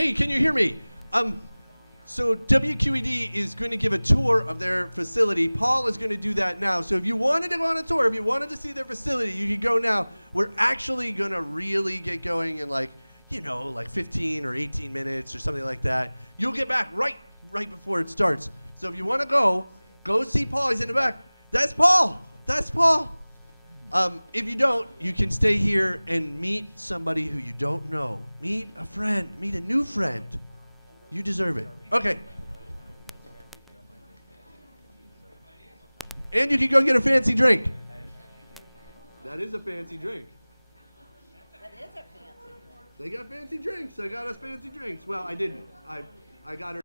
Hey, can you hear me? So WQED is going to give a tour of their facility. Paul is going to do that now. So if you wanted to go on a tour, if you wanted to see their facility, you can go now. We're actually going to really get going in like 15 or 18 minutes or something like that. You'll get back right before it starts. So if you want to go see Paul. He's in the back. That's Paul. That's Paul. If you don't, you can stay here and meet somebody who you don't know. Meet a friend. Meet a new friend. You deserve it. Okay. And you can go get a fancy drink. That is a fancy drink. That is a fancy. They got fancy drinks. I got us fancy drinks. Well, I didn't. I got her.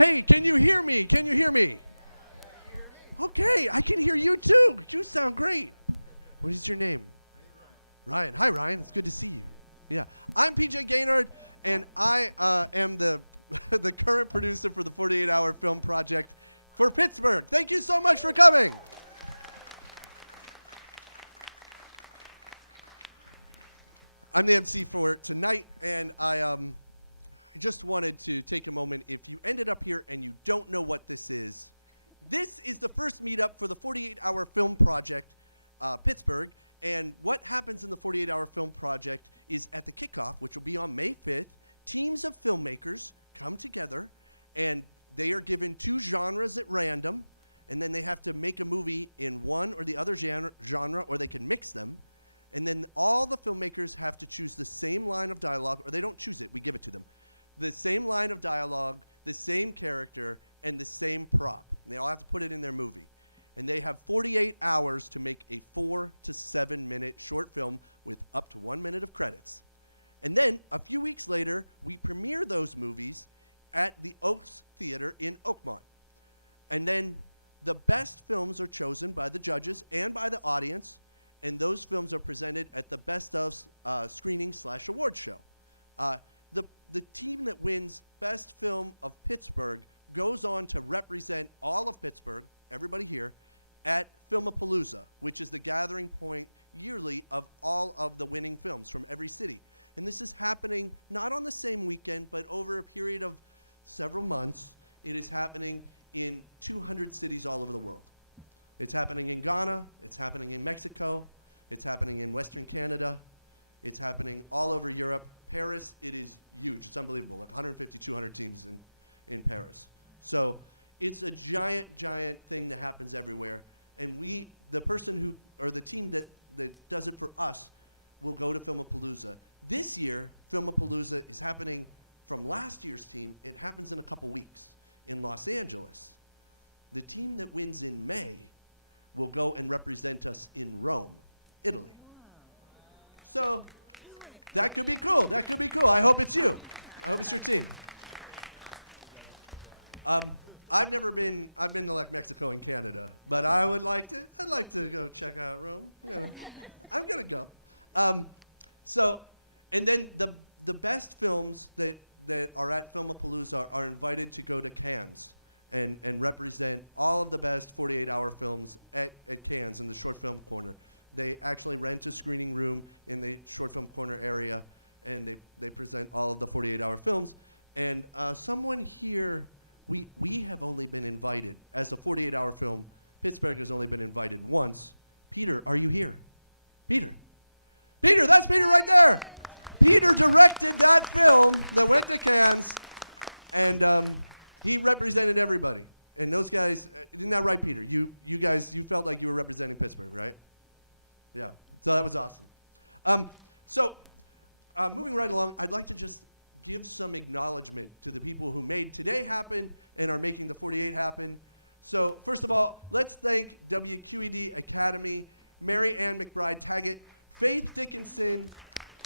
Hey, can you hear me? Can you hear me? Okay, I can hear you too. You sound great. What is your name? Ryan. Hi, Ryan. It's good to see you. Yeah. I'm PJ Gaynard, and I am the the current producer for the 48-hour film project for Pittsburgh. Thank you so much for coming. I'm the MC for tonight, and I just wanted to take a moment. If you ended up here and you don't know what this is the first meetup for the 48-hour film project, Pittsburgh. And what happens in the 48-hour film project is at the kickoff, which will be on May 5th, teams of filmmakers come together, and they are given 2 genres at random, and then they have to make a movie in one or the other genre, or they can mix them. And then all the filmmakers have to choose the same line of dialogue, or they don't choose it, we give it to them. The same line of dialogue, the same character, and the same prop. And they all have to put it in their movie. And they have 48 hours to make a 4 to 7 minute short film with up to 1 minute of credits. And then a few weeks later, we premiere those movies at the Oaks Theater in Oakmont. And then the best films are chosen by the judges and by the audience, and those films are presented at the Best of screening/award show. The team that wins Best Film of Pittsburgh goes on to represent all of Pittsburgh, everybody here, at Filmapalooza, which is the gathering point yearly of all of the winning films from every city. And this is happening not on the same weekend, but over a period of several months. It is happening in 200 cities all over the world. It's happening in Ghana, it's happening in Mexico, it's happening in Western Canada, it's happening all over Europe. Paris, it is huge, it's unbelievable, like 150, 200 teams in Paris. So it's a giant, giant thing that happens everywhere. And the person who, or the team that does it for us will go to Filmapalooza. This year, Filmapalooza is happening from last year's team. It happens in a couple weeks in Los Angeles. The team that wins in May will go and represent us in Rome, Italy. So that could be cool. That could be cool. I hope it's you. I hope it's your team. I've been to like Mexico and Canada, but I'd like to go check out Rome. You know, I'm gonna go. And then the best films that are at Filmapalooza are invited to go to Cannes and represent all of the best 48-hour films at Cannes in the short film corner. They actually rent a screening room in the short film corner area, and they present all of the 48-hour films. And someone here, we have only been invited, as a 48-hour film, Pittsburgh has only been invited once. Peter, are you here? Peter, that's Peter right there. Peter directed that film that went to Cannes, and he represented everybody. And those guys, isn't that right, Peter? You guys, you felt like you were representing Pittsburgh, right? Yeah, so that was awesome. Moving right along, I'd like to just give some acknowledgement to the people who made today happen and are making the 48 happen. So first of all, let's thank WQED Academy, Mary Ann McBride Taggett, Faith Dickinson,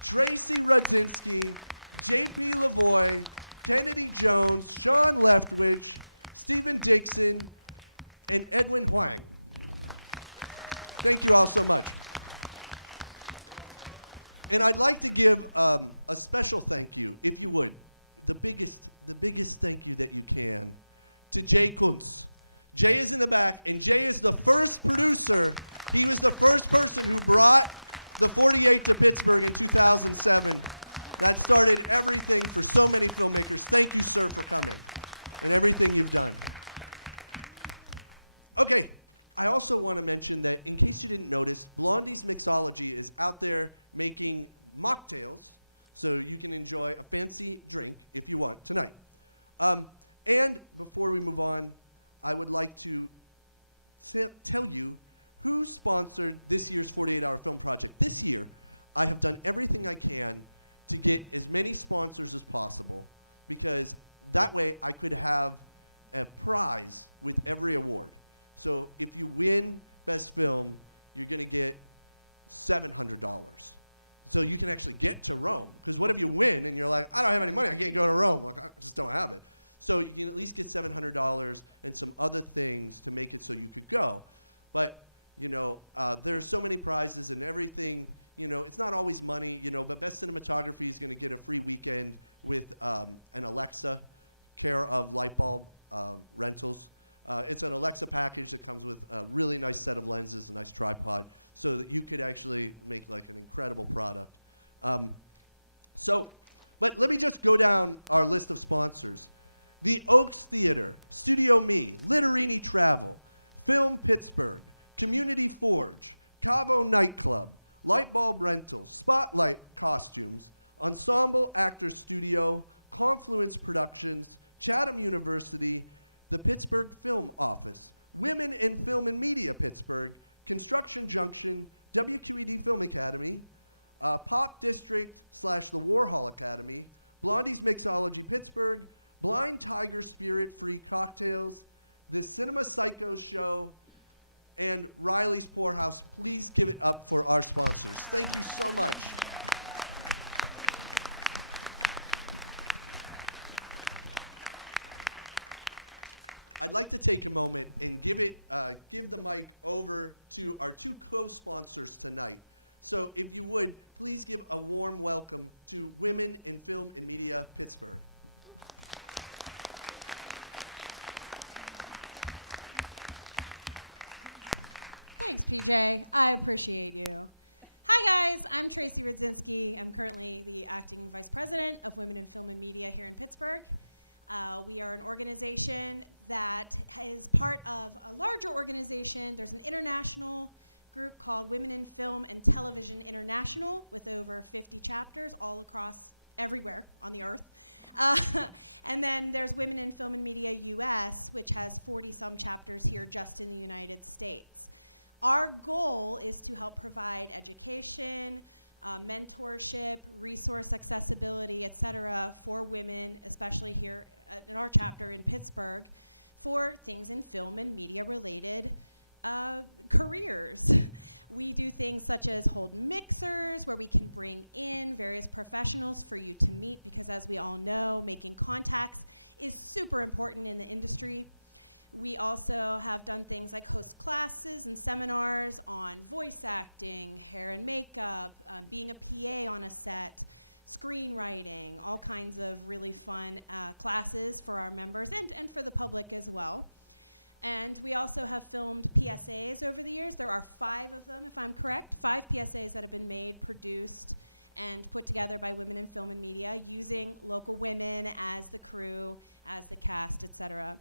Tracy Rudzinski, JP Lavoie, Kennedy Jones, Sean Leftwich, Stephen Dixon, and Edwin Huang. Thank you all so much. And I'd like to give a special thank you, if you would, the biggest thank you that you can, to Jay Kuntz. Jay is in the back, and Jay is the first producer. He was the first person who brought the 48 to Pittsburgh in 2007. That started everything for so many filmmakers. Thank you, sir, for coming and everything you've done. Okay, I also want to mention that, in case you didn't notice, Blondie's Mixology is out there making mocktails, so you can enjoy a fancy drink if you want tonight. And before we move on, I would like to tell you who sponsored this year's 48-hour film project. This year, I have done everything I can to get as many sponsors as possible, because that way I could have a prize with every award. So if you win Best Film, you're going to get $700. So you can actually get to Rome. Because what if you win and you're like, I don't have any money, I can't go to Rome. Like, I just don't have it. So you can at least get $700 and some other things to make it so you could go. But, there are so many prizes and everything, it's not always money, but Best Cinematography is going to get a free weekend with an Alexa, care of Lightbulb Rentals. It's an Alexa package that comes with a really nice set of lenses, a nice tripod, so that you could actually make like an incredible product. But let me just go down our list of sponsors. The Oaks Theater, Studio Me, Litterini Travel, Film Pittsburgh, Community Forge, Cavo Nightclub, Lightbulb Rentals, Spotlight Costumes, Ensemble Actors Studio, Confluence Productions, Chatham University, the Pittsburgh Film Office, Women in Film and Media Pittsburgh, Construction Junction, WQED Film Academy, Pop District / the Warhol Academy, Blondie's Mixology Pittsburgh, Blind Tiger Spirit Free Cocktails, the Cinema Psychos Show, and Riley's Poorhouse. Please give it up for our sponsors. Thank you so much. I'd like to take a moment and give the mic over to our two co-sponsors tonight. So if you would, please give a warm welcome to Women in Film and Media Pittsburgh. Thanks, PJ. I appreciate you. Hi, guys. I'm Tracy Rudzinski. I'm currently the acting vice president of Women in Film and Media here in Pittsburgh. We are an organization that is part of a larger organization. There's an international group called Women in Film and Television International with over 50 chapters all across everywhere on the earth. And then there's Women in Film and Media US, which has 40-some chapters here just in the United States. Our goal is to help provide education, mentorship, resource accessibility, et cetera, for women, especially here in our chapter in Pittsburgh, for things in film and media related careers. We do things such as hold mixers where we can bring in various professionals for you to meet, because as we all know, making contacts is super important in the industry. We also have done things like host classes and seminars on voice acting, hair and makeup, being a PA on a set, screenwriting, all kinds of really fun classes for our members and for the public as well. And we also have filmed PSAs over the years. There are 5 of them, if I'm correct, 5 PSAs that have been made, produced, and put together by Women in Film and Media using local women as the crew, as the cast, et cetera.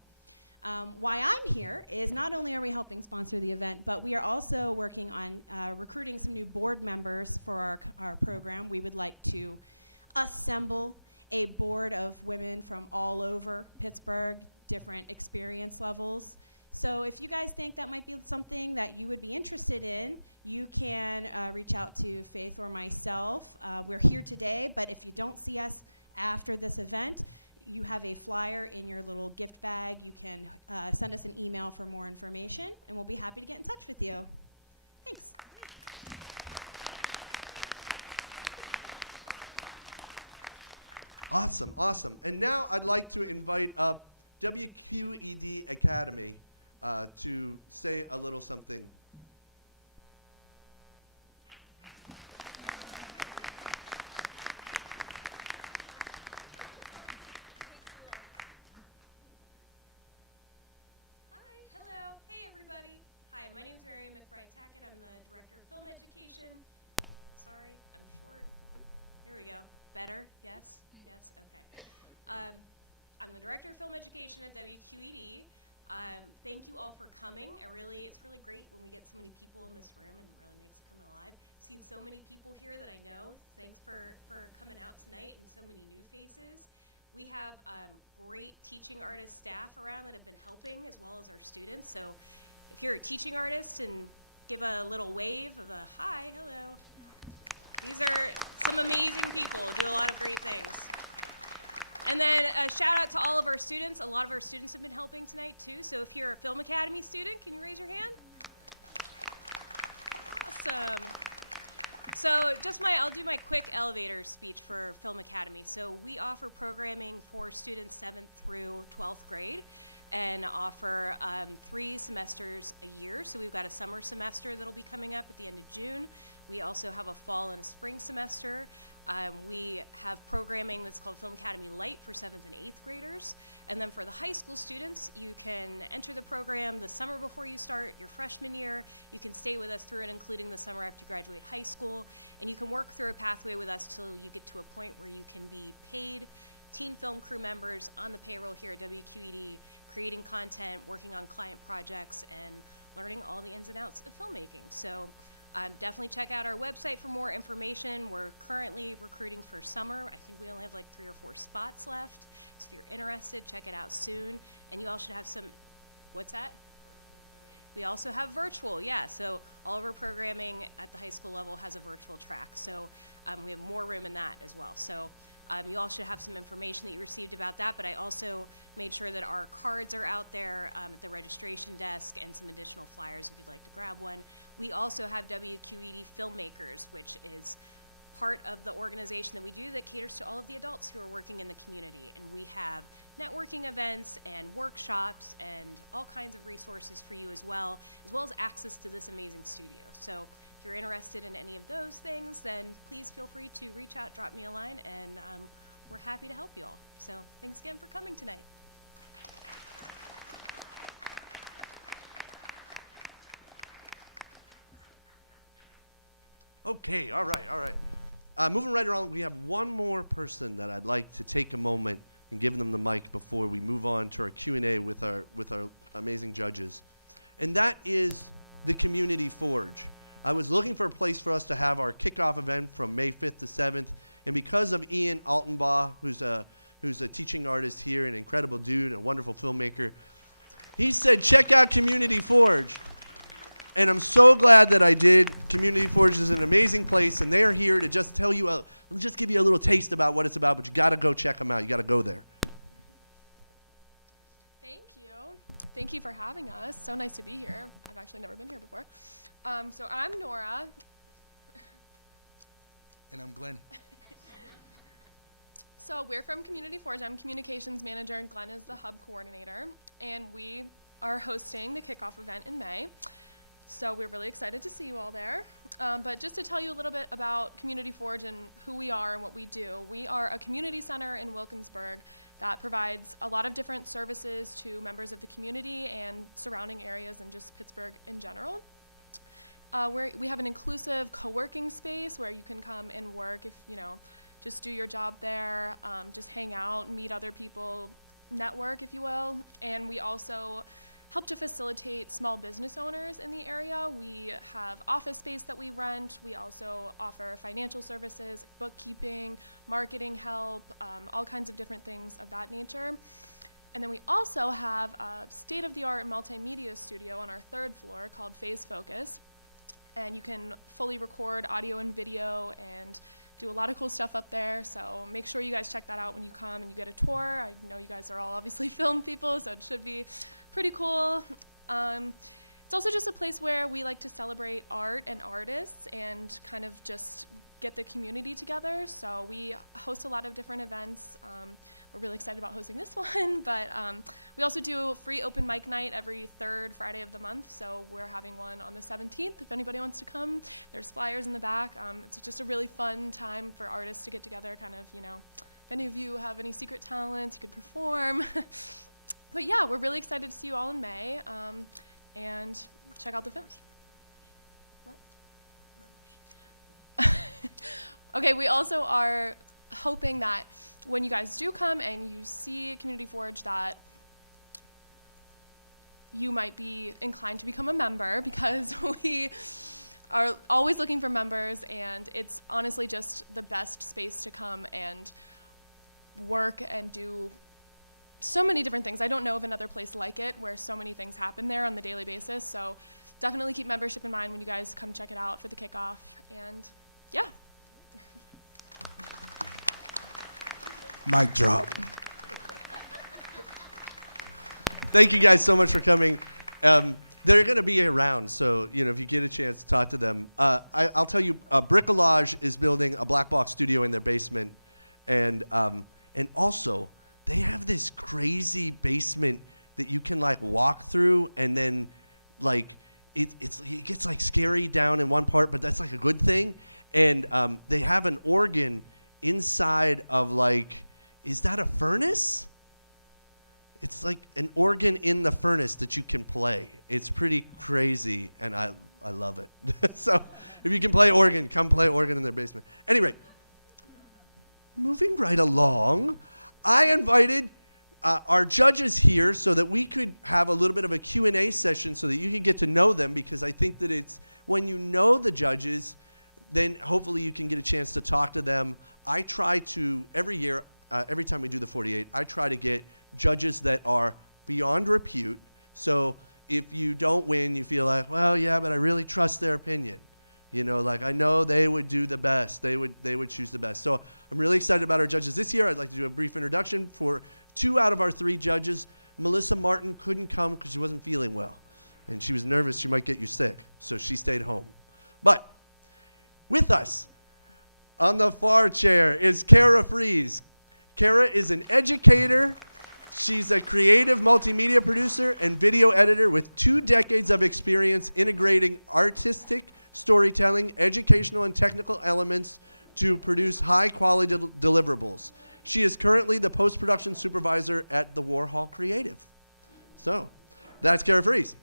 Why I'm here is not only are we helping sponsor the event, but we are also working on recruiting some new board members for our program. We would like to assemble a board of women from all over Pittsburgh, different experience levels. So if you guys think that might be something that you would be interested in, you can reach out to Faith or myself. We're here today, but if you don't see us after this event, you have a flyer in your little gift bag. You can send us an email for more information, and we'll be happy to get in touch with you. Thanks. Awesome, awesome. And now I'd like to invite up WQED Academy to say a little something. I'm the director of film education. Sorry, I'm short. Here we go. Better? Yes? Yes? Okay. I'm the director of film education at WQED. Thank you all for coming. It's really great when we get so many people in this room, and it really makes it come alive. I've seen so many people here that I know. Thanks for coming out tonight, and so many new faces. We have great teaching artist staff around that have been helping, as well as our students. So if you're a teaching artist, and give a little wave of a hi, hello. These are some amazing people who do a lot of great things. And then a shout out to all of our students. A lot of our students have been helping tonight too. So if you're a Film Academy student, can you raise your hand? Awesome. So I'll do my quick elevator speech for Film Academy. So we offer programming for students 7th through 12th grade and offer 3 semesters a year. So we've got a summer semester that'll be coming up at the end of June. We also have a fall and a spring semester. We have programming that's called Film Academy Light for 7th and 8th graders. And then for the high school students, you can enter the program the summer before you start your freshman year. You can stay with us through and including the summer after you graduate high school. And you can work through a pathway with us till you get to a point where you can be paid teen film crew members on the payroll here at WQED, creating content, working on client projects, and learning all the ins and outs of filmmaking. So definitely check out our website for more information. We're currently recruiting for summer. I think we only have like 3 or 4 spots left. So if you're interested, check it out soon. And you all should have some, what's that? We also have virtual, yeah. So all of our programming at the high school level has a virtual track. So we have more room in that as well. So you all should have some information that you received about that, but I also made sure that our cards are out there at the registration desk and some additional flyers if you'd like to grab one. We also have WQED Filmmakers, which is part of the organization that we do that caters to all of the adults who are working in the community. And we have networking events and workshops and all kinds of resources for you as well as access to this amazing studio. So if you're interested in any of those things, then please feel free to reach out, drop me a line, and we're happy to help you all. So thanks again for coming tonight. Okay, all right. Moving right along, we have one more person that I'd like to take a moment and give them the mic before we move on to our Q&A with our amazing judges. And that is the Community Forge. I was looking for a place for us to have our kickoff event from May 5th to 7th, and because of Ian Altenbaugh, who's a teaching artist here, an incredible dude, a wonderful filmmaker, he said, check out Community Forge. And I'm so glad that I did. Community Forge is an amazing place, and they're here to just tell you, just give you a little taste about what it's about, but you got to go check them out. You got to go there. Thank you. Thank you for having us. So nice to be here. I've actually never been here before. So I'm Nora. And I'm Glenn. So we're from Community Forge. I'm communications manager, and Glenn is the hub coordinator. And we are hosting the kickoff event in May. So we're really excited to see you all there. But just to tell you a little bit about Community Forge and who we are and what we do, we are a community center in Wilkinsburg that provides a lot of different services to members of the community and surrounding areas and just Pittsburgh in general. We have an inclusive co-working space where you can come and work if, just do your job there, just hang out, meet other people, network, if you will. And we also help to facilitate small business owners in the area. We have office space that we rent. We also offer financial services, bookkeeping, marketing help, all kinds of different things of that nature. And then we also have a state-of-the-art multimedia studio on our 3rd floor called Phase Focus. And you can fully record audio and video and do a lot of cool stuff up there. So make sure you guys check that out when you come and you get a tour. I know you guys are all obviously film people, so it should be pretty cool. It's also just a place where we like to celebrate art and artists and kind of just get the community together. So we host a lot of different events. We're really excited about hosting this one, but we also do free open mic night every 3rd Friday of the month. So we're having one on the 17th if anybody wants to come. There's flyers in the back. It's just a really fun time for artists to get together, kind of, if any of you have any secret talents, you could perform. But yeah, we're really excited to see you all in May, and check out the films. What? Okay, we also are hoping that when you guys do come and you see Community Forge that you might be inclined to become a member, because we are always looking for members, and it's honestly just the best space to come and work and do so many different things. I don't know of another place like it where so many things happen there on the daily basis. So definitely keep membership in mind when you guys come check it out for the kickoff. And yeah. Mic drop. Thank you guys so much for coming. they're going to be around, so if you get a chance to talk to them, I'll tell you, Bricolage is building a black box studio in their basement, and also they have this crazy basement that you can like walk through, and then like it gets like scary down in one part, but that's like a good thing. And they have an organ inside of like, is that a furnace? It's like an organ in the furnace that you can play. It's pretty crazy, and I love it. So if you can play organ, come play organ in their basement. Anyway, moving right along, I invited our judges here so that we could have a little bit of a Q&A session so that you can get to know them, because I think that it's when you know the judges, then hopefully you can get a chance to talk to them. I try to, every year, every time we do the 48, I try to get judges that are beyond repute. So if you don't win, you feel like, well, yeah, but I really trust their opinion. Like I know they would do the best. They would choose the best. So I'm really excited about our judges this year. I'd like to do a brief introduction for 2 out of our 3 judges. Melissa Martin couldn't come because she wasn't feeling well, and she was nervous she might get you sick, so she stayed home. But with us on the far chair is Kara Fries. Kara is an educator. She's a creative multimedia producer and video editor with 2 decades of experience integrating artistic storytelling, educational, and technical elements to produce high-quality deliverables. She is currently the post-production supervisor at the Warhol Creative. So, that's Kara Fries.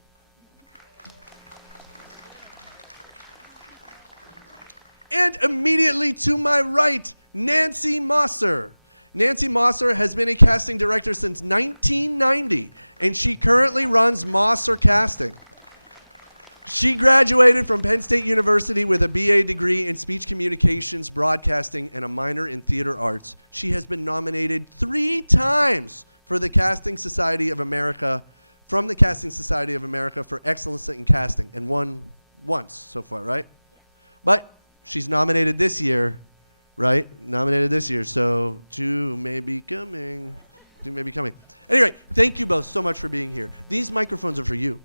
And immediately to my right, Nancy Mosser. Nancy Mosser has been a casting director since 1990, and she currently runs Mosser Casting. She graduated from Penn State University with a BA degree in speech communications, broadcasting, and a minor in theater arts. She has been nominated 3 times for the Casting Society of America, from the Casting Society of America for excellence in casting, and won once so far, right? But she's nominated this year, right? Nominated this year, so 2 may be coming. 2 may be coming. Anyway, thank you both so much for being here. These microphones are for you.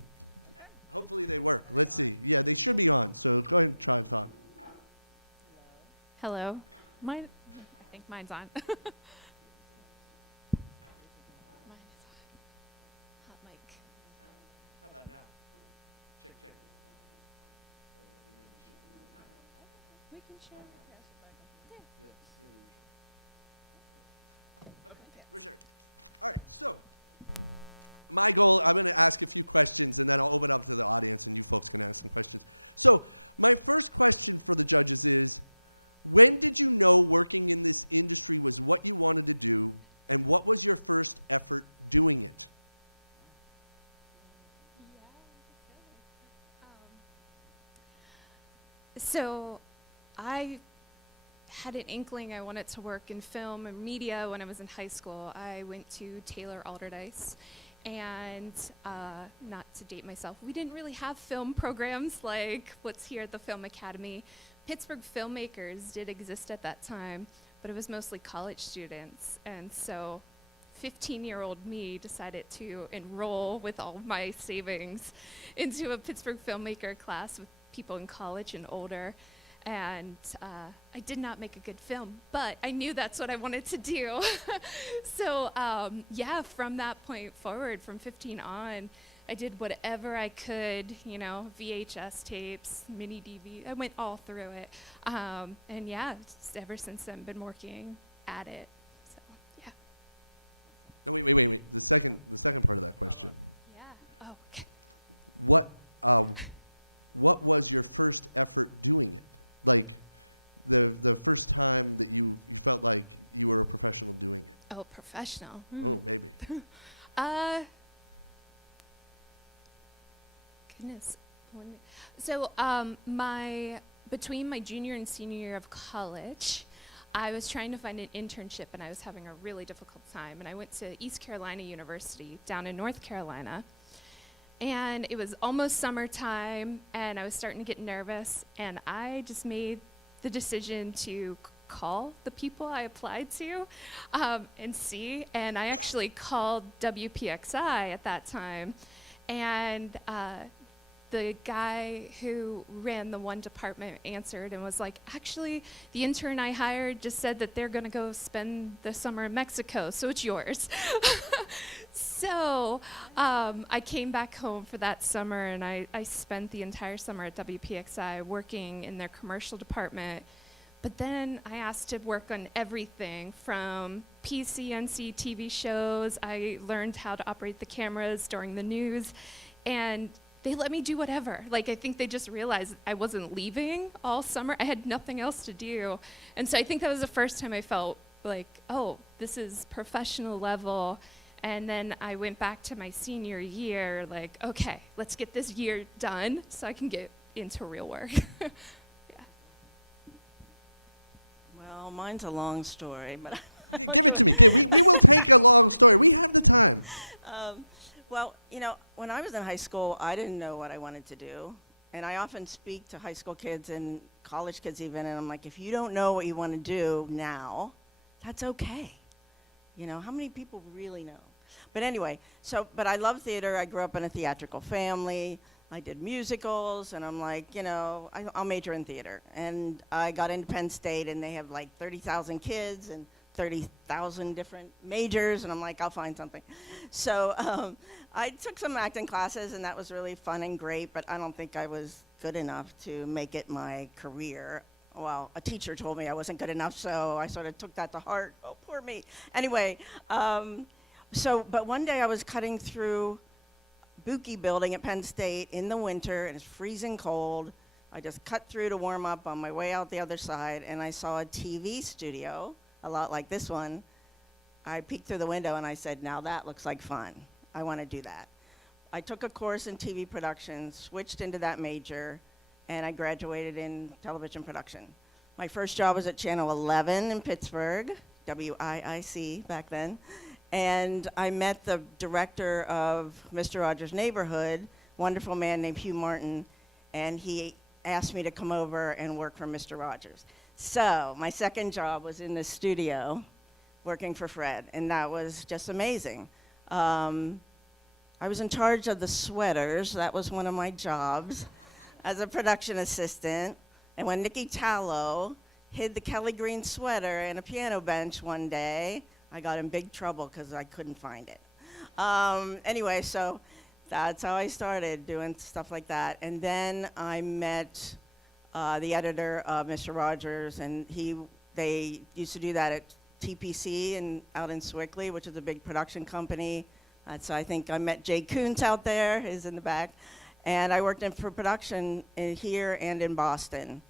Hopefully they work. Let's see. Yeah, they should be on, so go ahead and try and talk. Hello. I think mine's on. Mine is on. Hot mic. How about now? Check. We can share. We're sharing. All right, so my goal, I'm going to ask a few questions, and then I'll open up to the audience, and you folks can ask some questions. So my first question for the judges is, when did you know working in this industry was what you wanted to do, and what was your first effort doing it? So I had an inkling I wanted to work in film and media when I was in high school. I went to Taylor Alderdice, and not to date myself, we didn't really have film programs like what's here at the Film Academy. Pittsburgh filmmakers did exist at that time, but it was mostly college students, and so 15-year-old me decided to enroll with all of my savings into a Pittsburgh filmmaker class with people in college and older. And I did not make a good film, but I knew that's what I wanted to do. So yeah, from that point forward, from 15 on, I did whatever I could, VHS tapes, mini DV, I went all through it. And yeah, ever since then, been working at it, so yeah. No, wait. The second part of that question. Yeah, oh, okay. What was your first effort doing it? Like the first time that you felt like you were a professional doing it? Oh, professional. Oh, maybe. Goodness. So between my junior and senior year of college, I was trying to find an internship, and I was having a really difficult time. And I went to East Carolina University down in North Carolina. And it was almost summertime, and I was starting to get nervous, and I just made the decision to call the people I applied to and see. And I actually called WPXI at that time, and the guy who ran the one department answered and was like, actually, the intern I hired just said that they're going to go spend the summer in Mexico, so it's yours. So I came back home for that summer, and I spent the entire summer at WPXI working in their commercial department. But then I asked to work on everything from PCNC TV shows. I learned how to operate the cameras during the news, and they let me do whatever. Like, I think they just realized I wasn't leaving all summer. I had nothing else to do. And so I think that was the first time I felt like, oh, this is professional level. And then I went back to my senior year, like, okay, let's get this year done so I can get into real work. Well, mine's a long story, but Give it to me. Okay, we will take a long story. We have the time. well, when I was in high school, I didn't know what I wanted to do. And I often speak to high school kids and college kids even, and I'm like, if you don't know what you want to do now, that's okay. How many people really know? But anyway, but I love theater. I grew up in a theatrical family. I did musicals, and I'm like, I'll major in theater. And I got into Penn State, and they have like 30,000 kids and 30,000 different majors, and I'm like, I'll find something. So I took some acting classes, and that was really fun and great, but I don't think I was good enough to make it my career. Well, a teacher told me I wasn't good enough, so I sort of took that to heart. Oh, poor me. Anyway, but one day I was cutting through Buki building at Penn State in the winter, and it's freezing cold. I just cut through to warm up on my way out the other side, and I saw a TV studio, a lot like this one. I peeked through the window, and I said, now that looks like fun. I want to do that. I took a course in TV production, switched into that major, and I graduated in television production. My first job was at Channel 11 in Pittsburgh, WIIC back then. And I met the director of Mr. Rogers' Neighborhood, wonderful man named Hugh Martin, and he asked me to come over and work for Mr. Rogers. So my second job was in the studio working for Fred, and that was just amazing. I was in charge of the sweaters. That was one of my jobs as a production assistant. And when Nikki Tallow hid the Kelly Green sweater in a piano bench one day, I got in big trouble because I couldn't find it. Anyway, so that's how I started doing stuff like that. And then I met the editor of Mr. Rogers, and they used to do that at TPC and out in Swickley, which is a big production company. So I think I met Jay Kuntz out there, who's in the back. And I worked for production here and in Boston.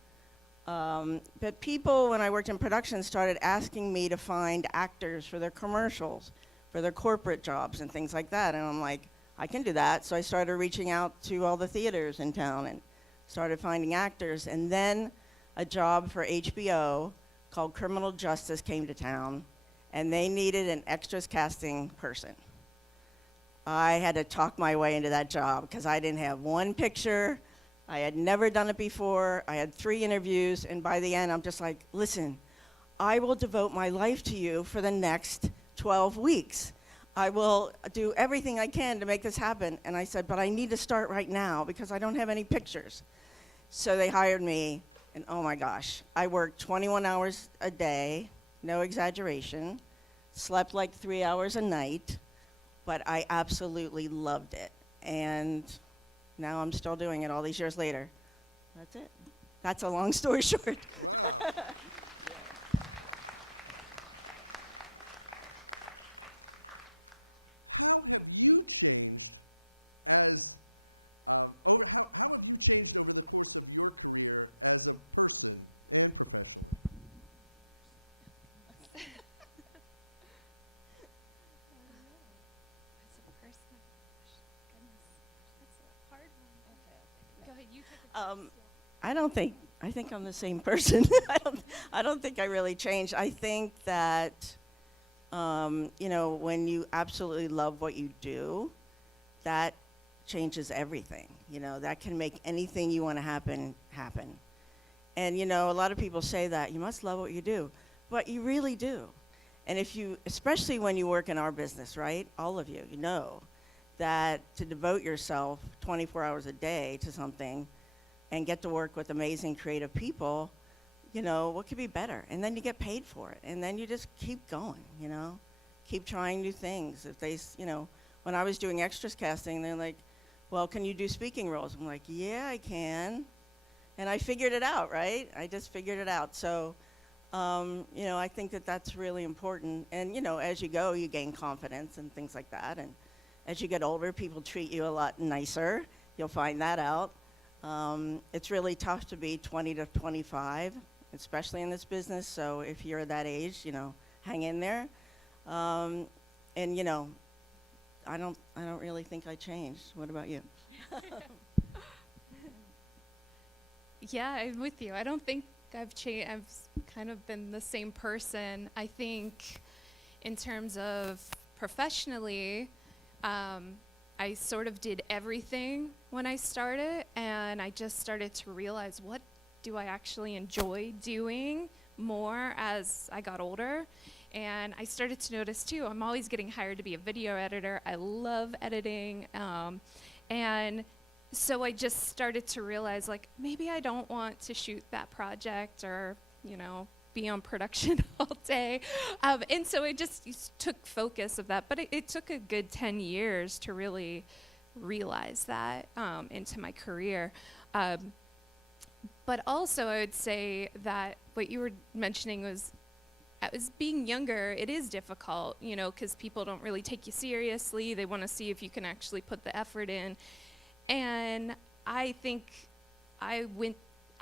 But people, when I worked in production, started asking me to find actors for their commercials, for their corporate jobs and things like that. And I'm like, I can do that. So I started reaching out to all the theaters in town and started finding actors. And then a job for HBO called Criminal Justice came to town, and they needed an extras casting person. I had to talk my way into that job because I didn't have one picture. I had never done it before. I had 3 interviews, and by the end, I'm just like, listen, I will devote my life to you for the next 12 weeks. I will do everything I can to make this happen. And I said, but I need to start right now because I don't have any pictures. So they hired me, and oh my gosh, I worked 21 hours a day, no exaggeration, slept like 3 hours a night, but I absolutely loved it. And now I'm still doing it all these years later. That's it. That's a long story short. Wow. How have you changed as how have you changed over the course of your career as a person and professionally? I think I'm the same person. I don't think I really changed. I think that, when you absolutely love what you do, that changes everything. That can make anything you want to happen. And, a lot of people say that, you must love what you do, but you really do. And especially when you work in our business, right? All of you, that to devote yourself 24 hours a day to something and get to work with amazing creative people, you know, what could be better? And then you get paid for it. And then you just keep going, you know, keep trying new things. If they, you know, when I was doing extras casting, they're like, well, can you do speaking roles? I'm like, yeah, I can. And I figured it out, right? I just figured it out. So, you know, I think that that's really important. And, you know, as you go, you gain confidence and things like that. And as you get older, people treat you a lot nicer. You'll find that out. It's really tough to be 20 to 25, especially in this business. So if you're that age, you know, hang in there. And, you know, I don't really think I changed. What about you? Yeah, I'm with you. I don't think I've changed. I've kind of been the same person. I think in terms of professionally, I sort of did everything when I started, and I just started to realize, what do I actually enjoy doing more as I got older? And I started to notice too, I'm always getting hired to be a video editor. I love editing. And so I just started to realize, like, maybe I don't want to shoot that project or, you know, be on production all day. And so it just took focus of that. But it took a good 10 years to really realize that into my career. But also I would say that what you were mentioning was, as being younger, it is difficult, you know, because people don't really take you seriously. They want to see if you can actually put the effort in. And I think I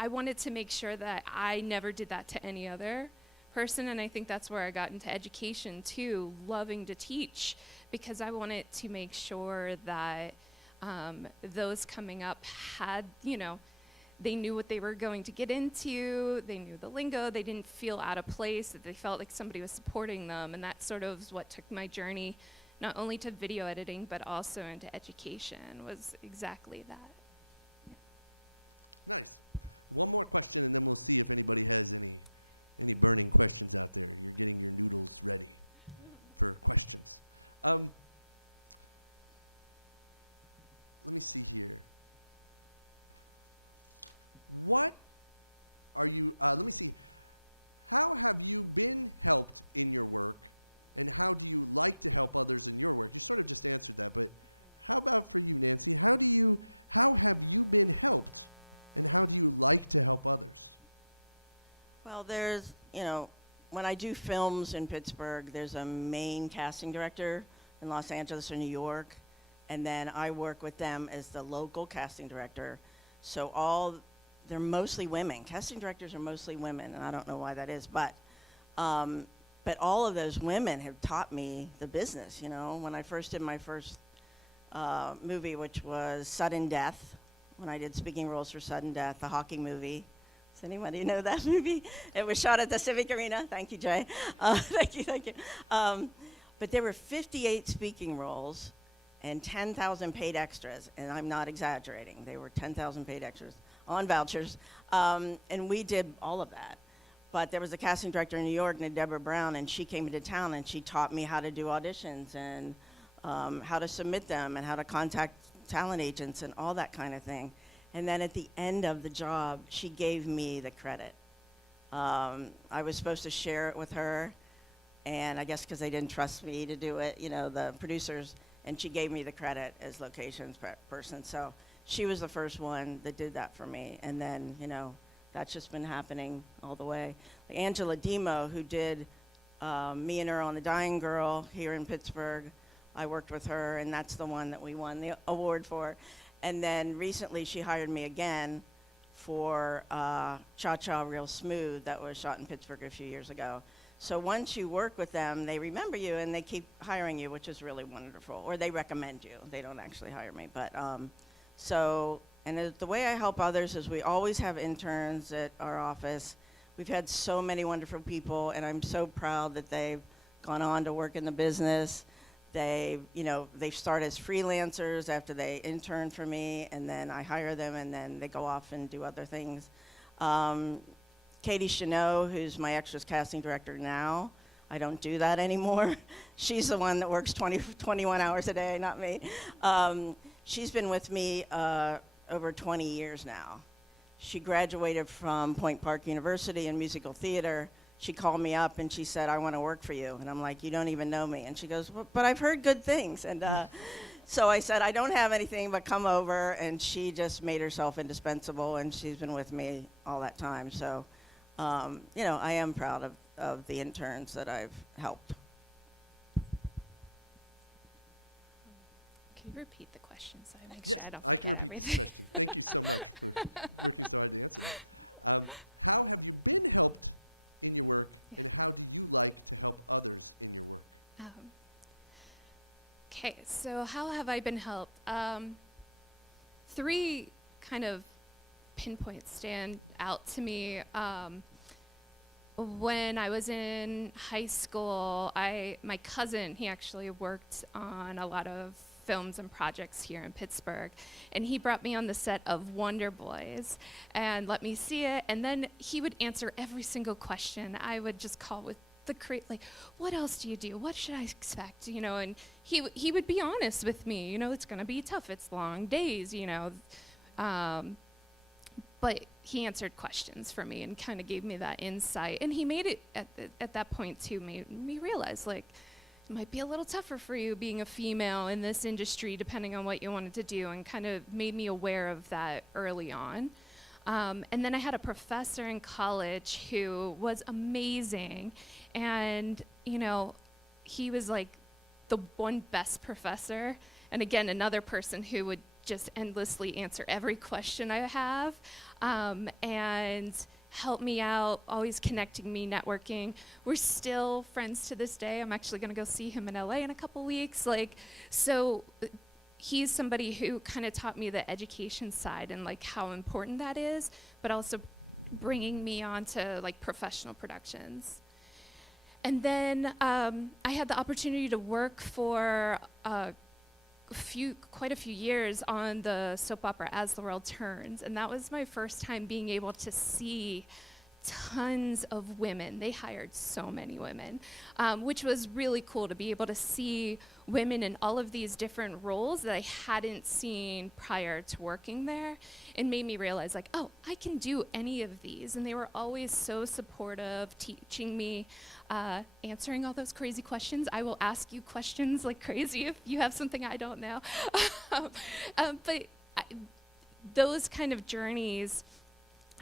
wanted to make sure that I never did that to any other person, and I think that's where I got into education too, loving to teach, because I wanted to make sure that those coming up had, you know, they knew what they were going to get into, they knew the lingo, they didn't feel out of place, that they felt like somebody was supporting them, and that sort of is what took my journey not only to video editing, but also into education, was exactly that. Nice. One more question, and then we'll see if anybody has any burning questions out there. You're getting your noodles ready for questions. Let me see here. What are you, let me see. How have you been helped in your work, and how do you like to help others in your work? You sort of just answered that, but how about for you, Nancy? How have you been helped, and how do you like to help others? Well, there's, you know, when I do films in Pittsburgh, there's a main casting director in Los Angeles or New York, and then I work with them as the local casting director. So they're mostly women. Casting directors are mostly women, and I don't know why that is, but all of those women have taught me the business, you know. When I first did my first movie, which was Sudden Death, when I did speaking roles for Sudden Death, the hockey movie. Does anybody know that movie? It was shot at the Civic Arena. Thank you, Jay. Thank you. But there were 58 speaking roles and 10,000 paid extras, and I'm not exaggerating. There were 10,000 paid extras on vouchers, and we did all of that. But there was a casting director in New York named Deborah Brown, and she came into town, and she taught me how to do auditions and how to submit them and how to contact talent agents and all that kind of thing. And then at the end of the job, she gave me the credit. I was supposed to share it with her, and I guess because they didn't trust me to do it, you know, the producers, and she gave me the credit as locations person. So she was the first one that did that for me. And then, you know, that's just been happening all the way. Like Angela Demo, who did Me and Her on the Dying Girl here in Pittsburgh, I worked with her, and that's the one that we won the award for. And then recently she hired me again for Cha Cha Real Smooth that was shot in Pittsburgh a few years ago. So once you work with them, they remember you and they keep hiring you, which is really wonderful. Or they recommend you. They don't actually hire me. But and the way I help others is we always have interns at our office. We've had so many wonderful people, and I'm so proud that they've gone on to work in the business. They start as freelancers after they intern for me, and then I hire them, and then they go off and do other things. Katie Chanot, who's my extras casting director now, I don't do that anymore. She's the one that works 21 hours a day, not me. She's been with me over 20 years now. She graduated from Point Park University in musical theater. She called me up and she said, I want to work for you. And I'm like, you don't even know me. And she goes, well, but I've heard good things. And so I said, I don't have anything, but come over. And she just made herself indispensable, and she's been with me all that time. So, you know, I am proud of the interns that I've helped. Can you repeat the question so I make Yes, sure I don't I can forget repeat this everything? question. Thank you so much for working so hard to answer that. How have you been helped in your work, and how do you like to help others in your work? Okay, so how have I been helped? Three kind of pinpoints stand out to me. When I was in high school, my cousin, he actually worked on a lot of films and projects here in Pittsburgh, and he brought me on the set of Wonder Boys and let me see it, and then he would answer every single question. I would just call with the like, what else do you do? What should I expect? You know, and he would be honest with me. You know, it's gonna be tough. It's long days. You know, but he answered questions for me and kind of gave me that insight. And he made it at that point too, made me realize like it might be a little tougher for you being a female in this industry, depending on what you wanted to do, and kind of made me aware of that early on. And then I had a professor in college who was amazing, and you know, he was like the one best professor, and again, another person who would just endlessly answer every question I have, and help me out, always connecting me, networking. We're still friends to this day. I'm actually gonna go see him in LA in a couple weeks. Like, so he's somebody who kind of taught me the education side and like how important that is, but also bringing me on to like professional productions. And then I had the opportunity to work for quite a few years on the soap opera As the World Turns, and that was my first time being able to see tons of women. They hired so many women, which was really cool to be able to see women in all of these different roles that I hadn't seen prior to working there, and made me realize like, oh, I can do any of these. And they were always so supportive, teaching me, answering all those crazy questions. I will ask you questions like crazy if you have something I don't know. But those kind of journeys,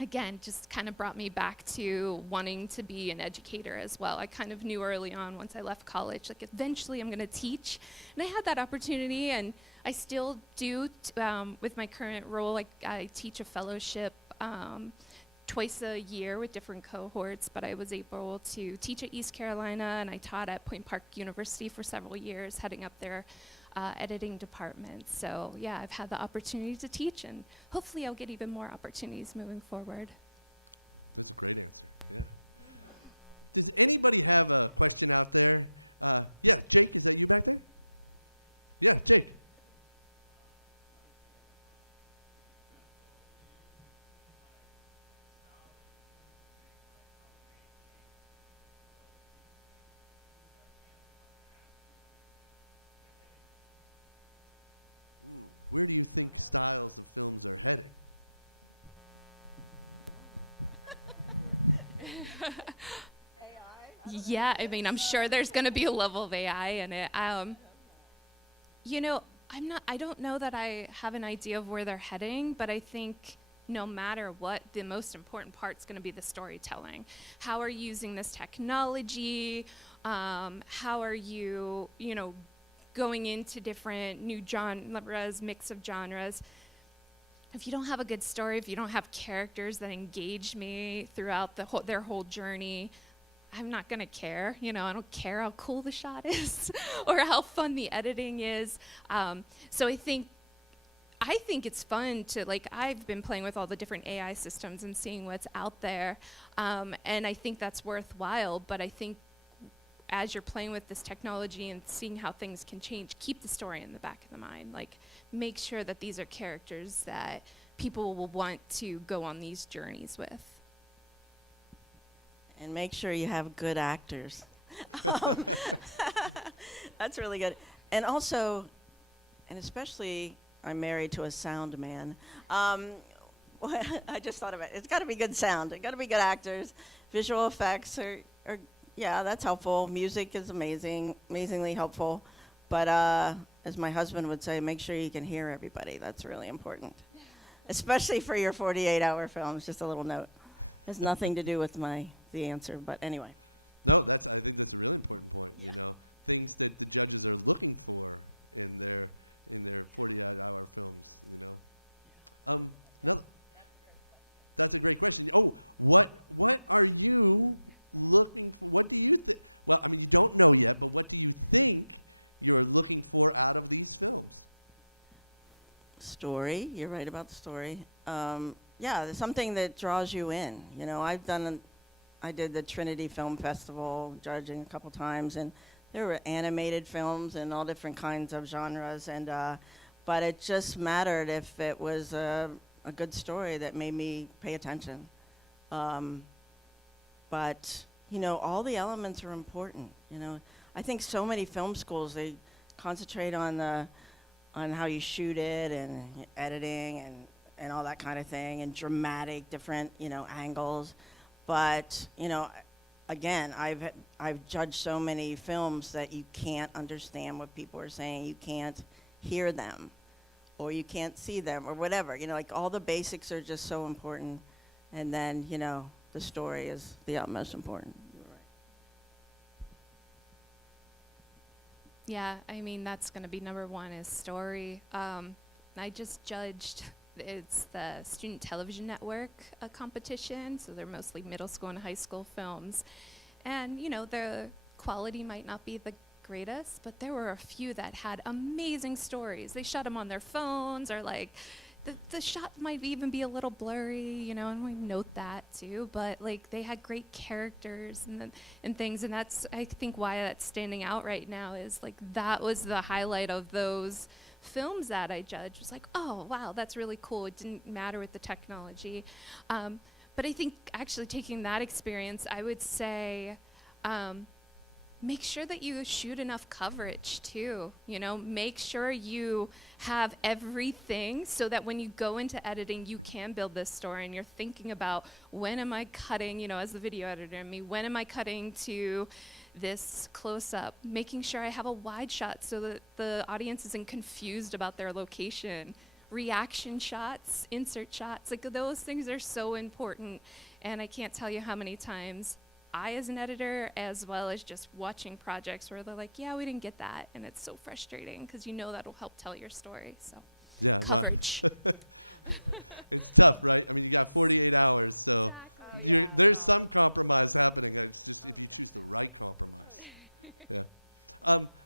again, just kind of brought me back to wanting to be an educator as well. I kind of knew early on once I left college, like eventually I'm gonna teach. And I had that opportunity, and I still do with my current role. I teach a fellowship twice a year with different cohorts, but I was able to teach at East Carolina, and I taught at Point Park University for several years, heading up their editing department. So yeah, I've had the opportunity to teach, and hopefully I'll get even more opportunities moving forward. That's a great answer. Yeah. Does anybody have a question out there? Yeah, Jake, is that you back there? Yeah, Jake. Ooh, where do you think styles of films are heading? Yeah, I mean, I'm sure there's going to be a level of AI in it. You know, I don't know that I have an idea of where they're heading, but I think no matter what, the most important part's going to be the storytelling. How are you using this technology? How are you, you know, going into different new genres, mix of genres? If you don't have a good story, if you don't have characters that engage me throughout their whole journey, I'm not gonna care. You know, I don't care how cool the shot is or how fun the editing is. So I think it's fun to, like, I've been playing with all the different AI systems and seeing what's out there, and I think that's worthwhile. But I think as you're playing with this technology and seeing how things can change, keep the story in the back of the mind. Like, make sure that these are characters that people will want to go on these journeys with. And make sure you have good actors. Um, That's really good. And also, and especially, I'm married to a sound man. I just thought of it. It's got to be good sound. It's got to be good actors. Visual effects are, yeah, that's helpful. Music is amazingly helpful. But as my husband would say, make sure you can hear everybody. That's really important, especially for your 48-hour films. Just a little note. Has nothing to do with the answer, but anyway. No, I think that's a really important point. You know, things that the judges are looking for in their 48-hour films. You know, no, that's a great question. Oh, what are you looking for? What do you think? Well, I mean, you don't know yet, but what do you think you're looking for out of these films? Story. You're right about the story. Yeah, there's something that draws you in. You know, I did the Trinity Film Festival judging a couple times, and there were animated films and all different kinds of genres, and but it just mattered if it was a good story that made me pay attention. But you know, all the elements are important. You know, I think so many film schools, they concentrate on how you shoot it and editing and all that kind of thing, and dramatic different, you know, angles. But, you know, again, I've judged so many films that you can't understand what people are saying. You can't hear them, or you can't see them, or whatever. You know, like all the basics are just so important. And then, you know, the story is the utmost important. You're right. Yeah, I mean, that's going to be number one is story. I just judged, it's the Student Television Network competition, so they're mostly middle school and high school films. And, you know, the quality might not be the greatest, but there were a few that had amazing stories. They shot them on their phones, or like, the shot might even be a little blurry, you know, and we note that too, but like they had great characters and things, and that's, I think, why that's standing out right now is like that was the highlight of those films that I judged. Was like, oh wow, that's really cool. It didn't matter with the technology. But I think actually taking that experience, I would say, make sure that you shoot enough coverage too. You know, make sure you have everything so that when you go into editing, you can build this story and you're thinking about, when am I cutting, you know, as the video editor in me, when am I cutting to this close up, making sure I have a wide shot so that the audience isn't confused about their location, reaction shots, insert shots, like those things are so important. And I can't tell you how many times I, as an editor, as well as just watching projects where they're like, yeah, we didn't get that. And it's so frustrating because you know that'll help tell your story. So, Yeah, coverage. It's tough, right? I mean, you got 48 hours, so Exactly. there's some compromise happening. It's just if you choose the right compromise. Yeah.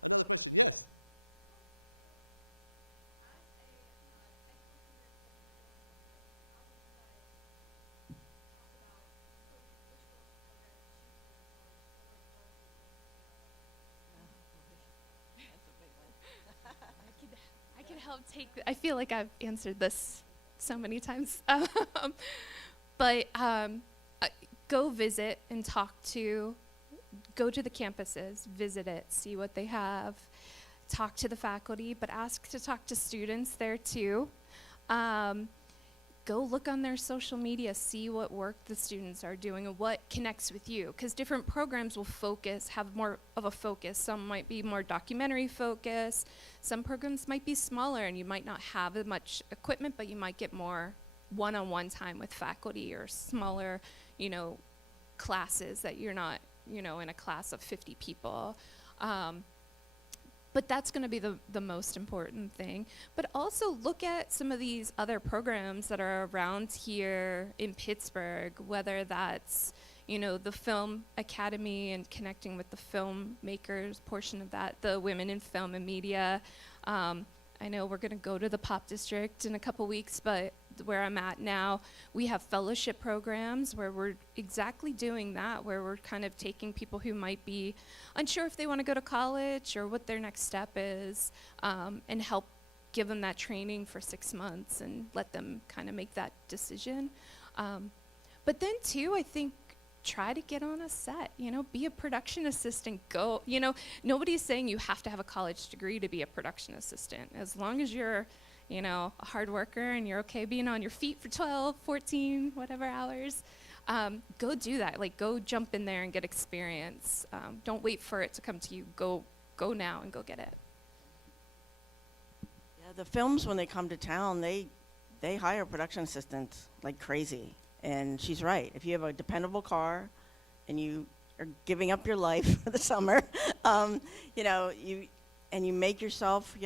Another question, yes? I can help take. I feel like I've answered this so many times, but go visit and go to the campuses, visit it, see what they have, talk to the faculty, but ask to talk to students there too. Go look on their social media, see what work the students are doing and what connects with you, because different programs will have more of a focus. Some might be more documentary focus. Some programs might be smaller and you might not have as much equipment, but you might get more one-on-one time with faculty, or smaller, you know, classes that you're not, you know, in a class of 50 people. But that's going to be the most important thing. But also look at some of these other programs that are around here in Pittsburgh, whether that's, you know, the Film Academy and connecting with the filmmakers portion of that, the Women in Film and Media. I know we're going to go to the Pop District in a couple weeks, but where I'm at now, we have fellowship programs where we're exactly doing that, where we're kind of taking people who might be unsure if they want to go to college or what their next step is, and help give them that training for 6 months and let them kind of make that decision. But then too, I think try to get on a set, be a production assistant, go, nobody's saying you have to have a college degree to be a production assistant. As long as you're, a hard worker and you're okay being on your feet for 12, 14, whatever hours, go do that. Like, go jump in there and get experience. Don't wait for it to come to you. Go now and go get it. Yeah, the films, when they come to town, they hire production assistants like crazy. And she's right. If you have a dependable car and you are giving up your life for the summer, you make yourself,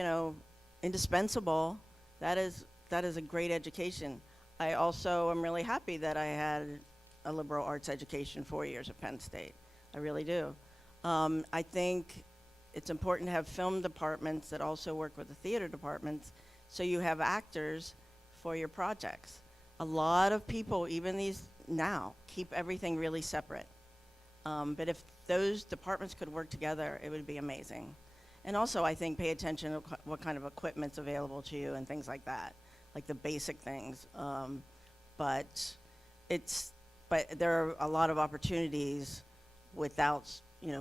indispensable, that is a great education. I also am really happy that I had a liberal arts education 4 years at Penn State. I really do. I think it's important to have film departments that also work with the theater departments, so you have actors for your projects. A lot of people, even these now, keep everything really separate. But if those departments could work together, it would be amazing. And also, I think, pay attention to what kind of equipment's available to you and things like that, like the basic things. But there are a lot of opportunities without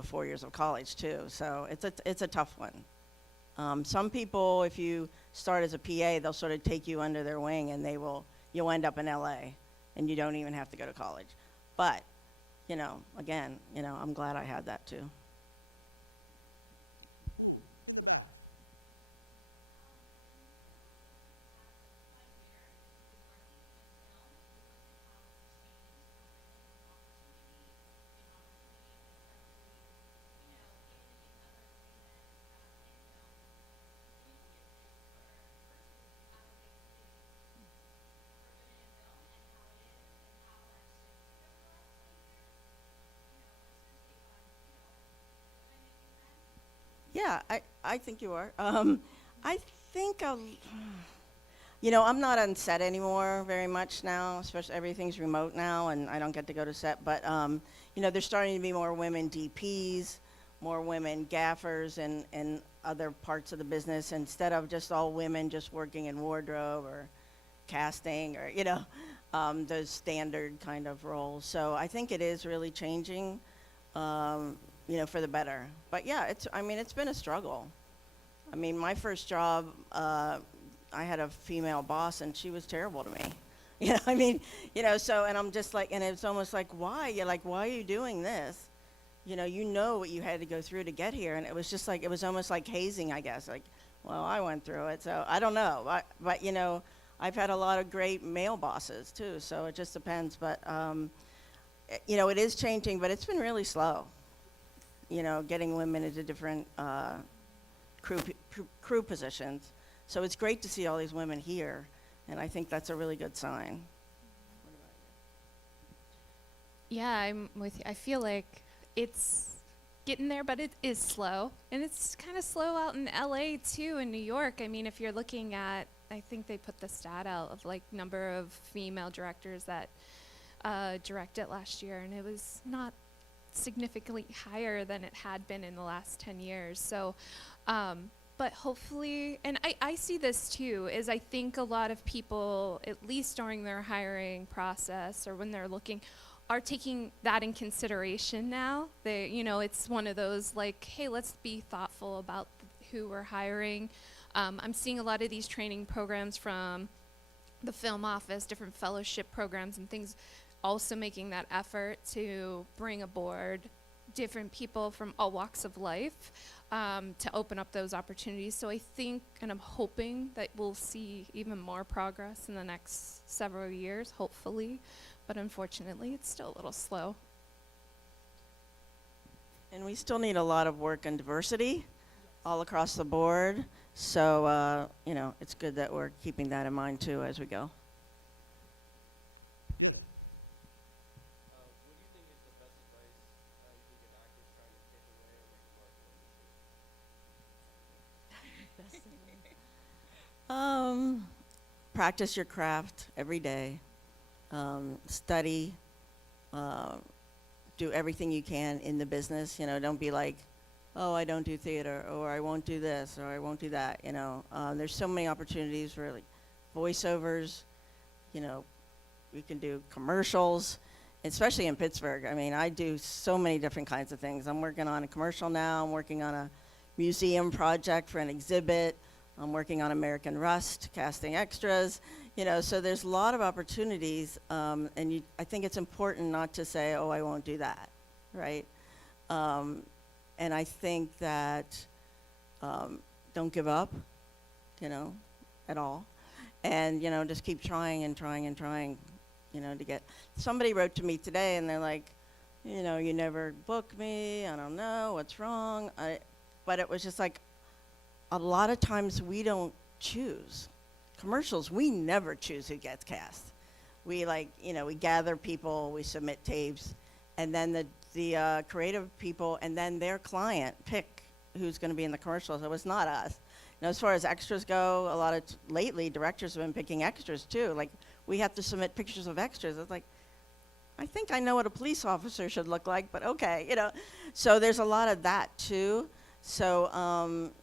4 years of college too. So it's a tough one. Some people, if you start as a PA, they'll sort of take you under their wing, and you'll end up in LA, and you don't even have to go to college. But again, I'm glad I had that too. Ooh, in the back. Yeah, I think you are. I think I'm not on set anymore very much now, especially everything's remote now, and I don't get to go to set. But there's starting to be more women DPs, more women gaffers, and other parts of the business, instead of just all women just working in wardrobe or casting or those standard kind of roles. So I think it is really changing. For the better. But yeah, it's been a struggle. I mean, my first job, I had a female boss, and she was terrible to me. So, and I'm just like, and it's almost like, why? You're like, why are you doing this? You know what you had to go through to get here. And it was just like, it was almost like hazing, I guess. Like, well, I went through it, so I don't know. But I've had a lot of great male bosses too, so it just depends. But, it is changing, but it's been really slow. Getting women into different crew positions. So it's great to see all these women here, and I think that's a really good sign. Yeah, I'm with you. I feel like it's getting there, but it is slow. And it's kind of slow out in LA too, in New York. I mean, if you're looking at, I think they put the stat out of like number of female directors that directed last year, and it was not significantly higher than it had been in the last 10 years. So, but hopefully, and I see this too, is I think a lot of people, at least during their hiring process or when they're looking, are taking that in consideration now. It's one of those like, hey, let's be thoughtful about who we're hiring. I'm seeing a lot of these training programs from the film office, different fellowship programs and things, also making that effort to bring aboard different people from all walks of life to open up those opportunities. So I think, and I'm hoping that we'll see even more progress in the next several years, hopefully. But unfortunately, it's still a little slow. And we still need a lot of work on diversity all across the board. So, it's good that we're keeping that in mind too as we go. Yes. Practice your craft every day. Study. Do everything you can in the business. Don't be like, oh, I don't do theater, or I won't do this, or I won't do that. There's so many opportunities for like voiceovers. You can do commercials. especially in Pittsburgh. I mean, I do so many different kinds of things. I'm working on a commercial now. I'm working on a museum project for an exhibit. I'm working on American Rust, casting extras. You know, so there's a lot of opportunities, and I think it's important not to say, oh, I won't do that, right? And I think that don't give up, you know, at all. And, you know, just keep trying and trying and trying, you know, to get. Somebody wrote to me today, and they're like, you know, you never book me. I don't know what's wrong. But it was just like, a lot of times we don't choose. Commercials, we never choose who gets cast. We we gather people, we submit tapes, and then the creative people and then their client pick who's going to be in the commercial. So it's not us. You know, as far as extras go, lately directors have been picking extras too. Like, we have to submit pictures of extras. It's like, I think I know what a police officer should look like, but okay, you know. So there's a lot of that too. So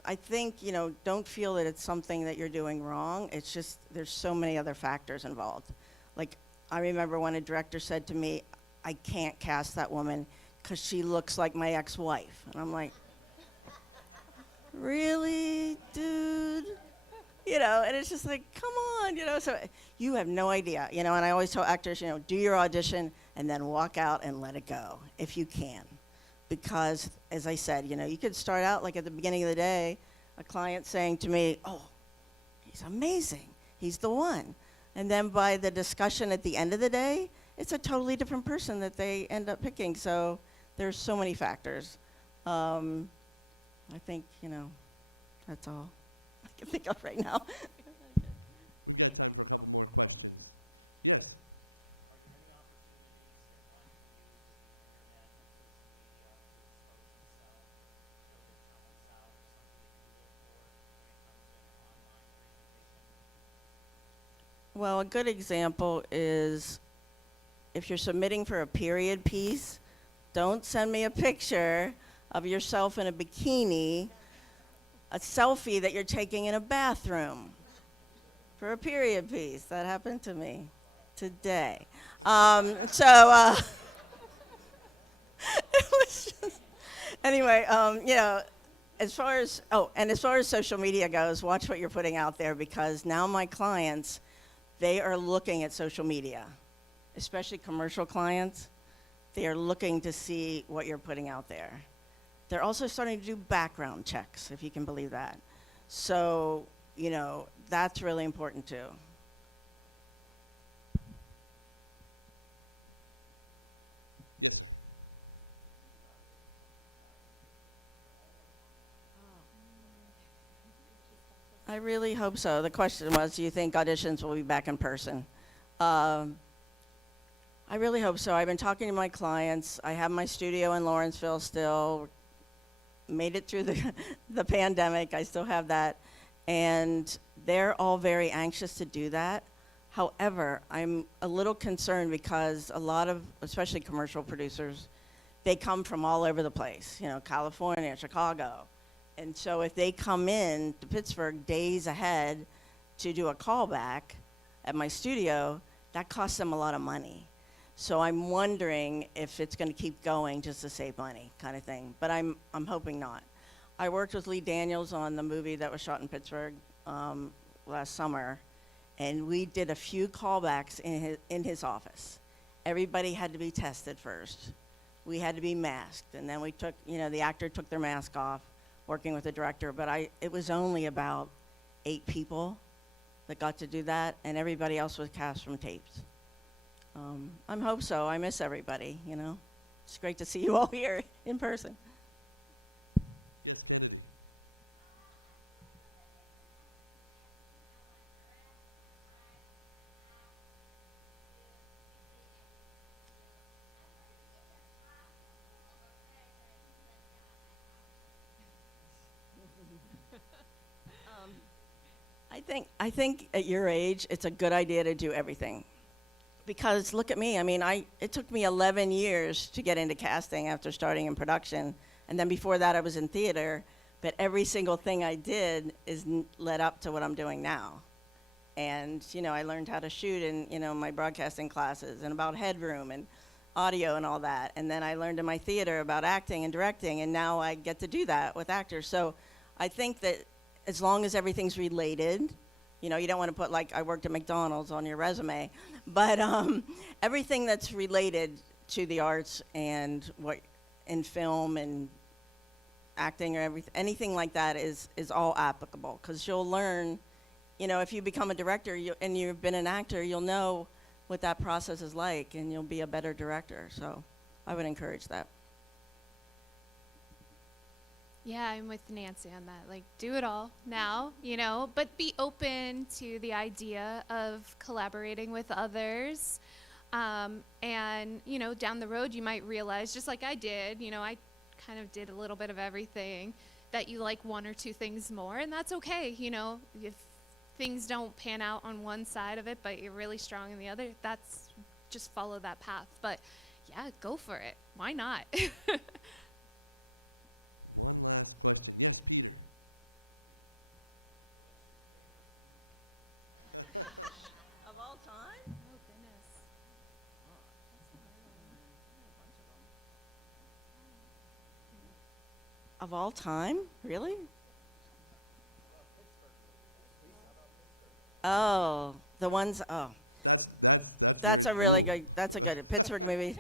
I think, you know, don't feel that it's something that you're doing wrong. It's just there's so many other factors involved. Like, I remember when a director said to me, I can't cast that woman because she looks like my ex-wife. And I'm like, really, dude? You know, and it's just like, come on, you know. So you have no idea, you know. And I always tell actors, you know, do your audition and then walk out and let it go if you can. Because, as I said, you know, you could start out like at the beginning of the day, a client saying to me, oh, he's amazing, he's the one. And then by the discussion at the end of the day, it's a totally different person that they end up picking. So there's so many factors. I think, you know, that's all I can think of right now. We've got time for a couple more questions. Yes? Well, a good example is if you're submitting for a period piece, don't send me a picture of yourself in a bikini, a selfie that you're taking in a bathroom for a period piece. That happened to me today. It was just, anyway, you know, as far as social media goes, watch what you're putting out there, because now my clients, they are looking at social media, especially commercial clients. They are looking to see what you're putting out there. They're also starting to do background checks, if you can believe that. So, you know, that's really important too. Yes, sir. I really hope so. The question was, do you think auditions will be back in person? I really hope so. I've been talking to my clients. I have my studio in Lawrenceville still. Made it through the pandemic. I still have that. And they're all very anxious to do that. However, I'm a little concerned because a lot of, especially commercial producers, they come from all over the place, you know, California, Chicago. And so if they come in to Pittsburgh days ahead to do a callback at my studio, that costs them a lot of money. So I'm wondering if it's going to keep going just to save money, kind of thing. But I'm hoping not. I worked with Lee Daniels on the movie that was shot in Pittsburgh last summer, and we did a few callbacks in his office. Everybody had to be tested first. We had to be masked, and then we took, you know, the actor took their mask off, working with the director. But it was only about 8 people that got to do that, and everybody else was cast from tapes. I hope so. I miss everybody, you know. It's great to see you all here in person. Yes, Kennedy. I think at your age, it's a good idea to do everything. Because look at me, I mean, it took me 11 years to get into casting after starting in production. And then before that, I was in theater. But every single thing I did led up to what I'm doing now. And, you know, I learned how to shoot in, you know, my broadcasting classes and about headroom. And audio and all that. And then I learned in my theater about acting and directing, and now I get to do that with actors. So I think that as long as everything's related, you know, you don't want to put like I worked at McDonald's on your resume, but everything that's related to the arts and what in film and acting or anything like that is all applicable, because you'll learn, you know, if you become a director and you've been an actor, you'll know what that process is like, and you'll be a better director. So I would encourage that. Yeah, I'm with Nancy on that. Like, do it all now, you know, but be open to the idea of collaborating with others. And, you know, down the road, you might realize, just like I did, you know, I kind of did a little bit of everything, that you like one or two things more, and that's okay. You know, if things don't pan out on one side of it, but you're really strong in the other, that's just follow that path. But yeah, go for it. Why not? One last question. Yes, Peter. Of all time? Oh, goodness. Of all time? Really? Oh, the ones. Oh, That's that's very, a really ooh. good. That's a good Pittsburgh movie.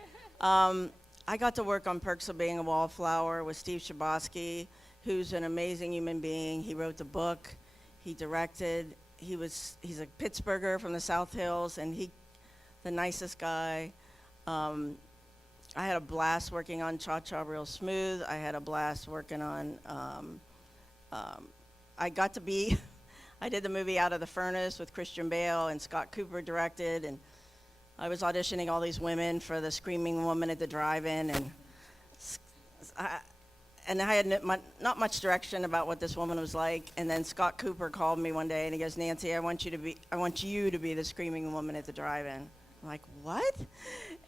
I got to work on Perks of Being a Wallflower with Steve Shabosky, who's an amazing human being. He wrote the book. He directed. He's a Pittsburgher from the South Hills, and the nicest guy. I had a blast working on Cha Cha Real Smooth. I had a blast working on. I did the movie Out of the Furnace with Christian Bale, and Scott Cooper directed, and I was auditioning all these women for the Screaming Woman at the Drive-In, and I had not much direction about what this woman was like. And then Scott Cooper called me one day, and he goes, "Nancy, I want you to be the Screaming Woman at the Drive-In." I'm like, "What?"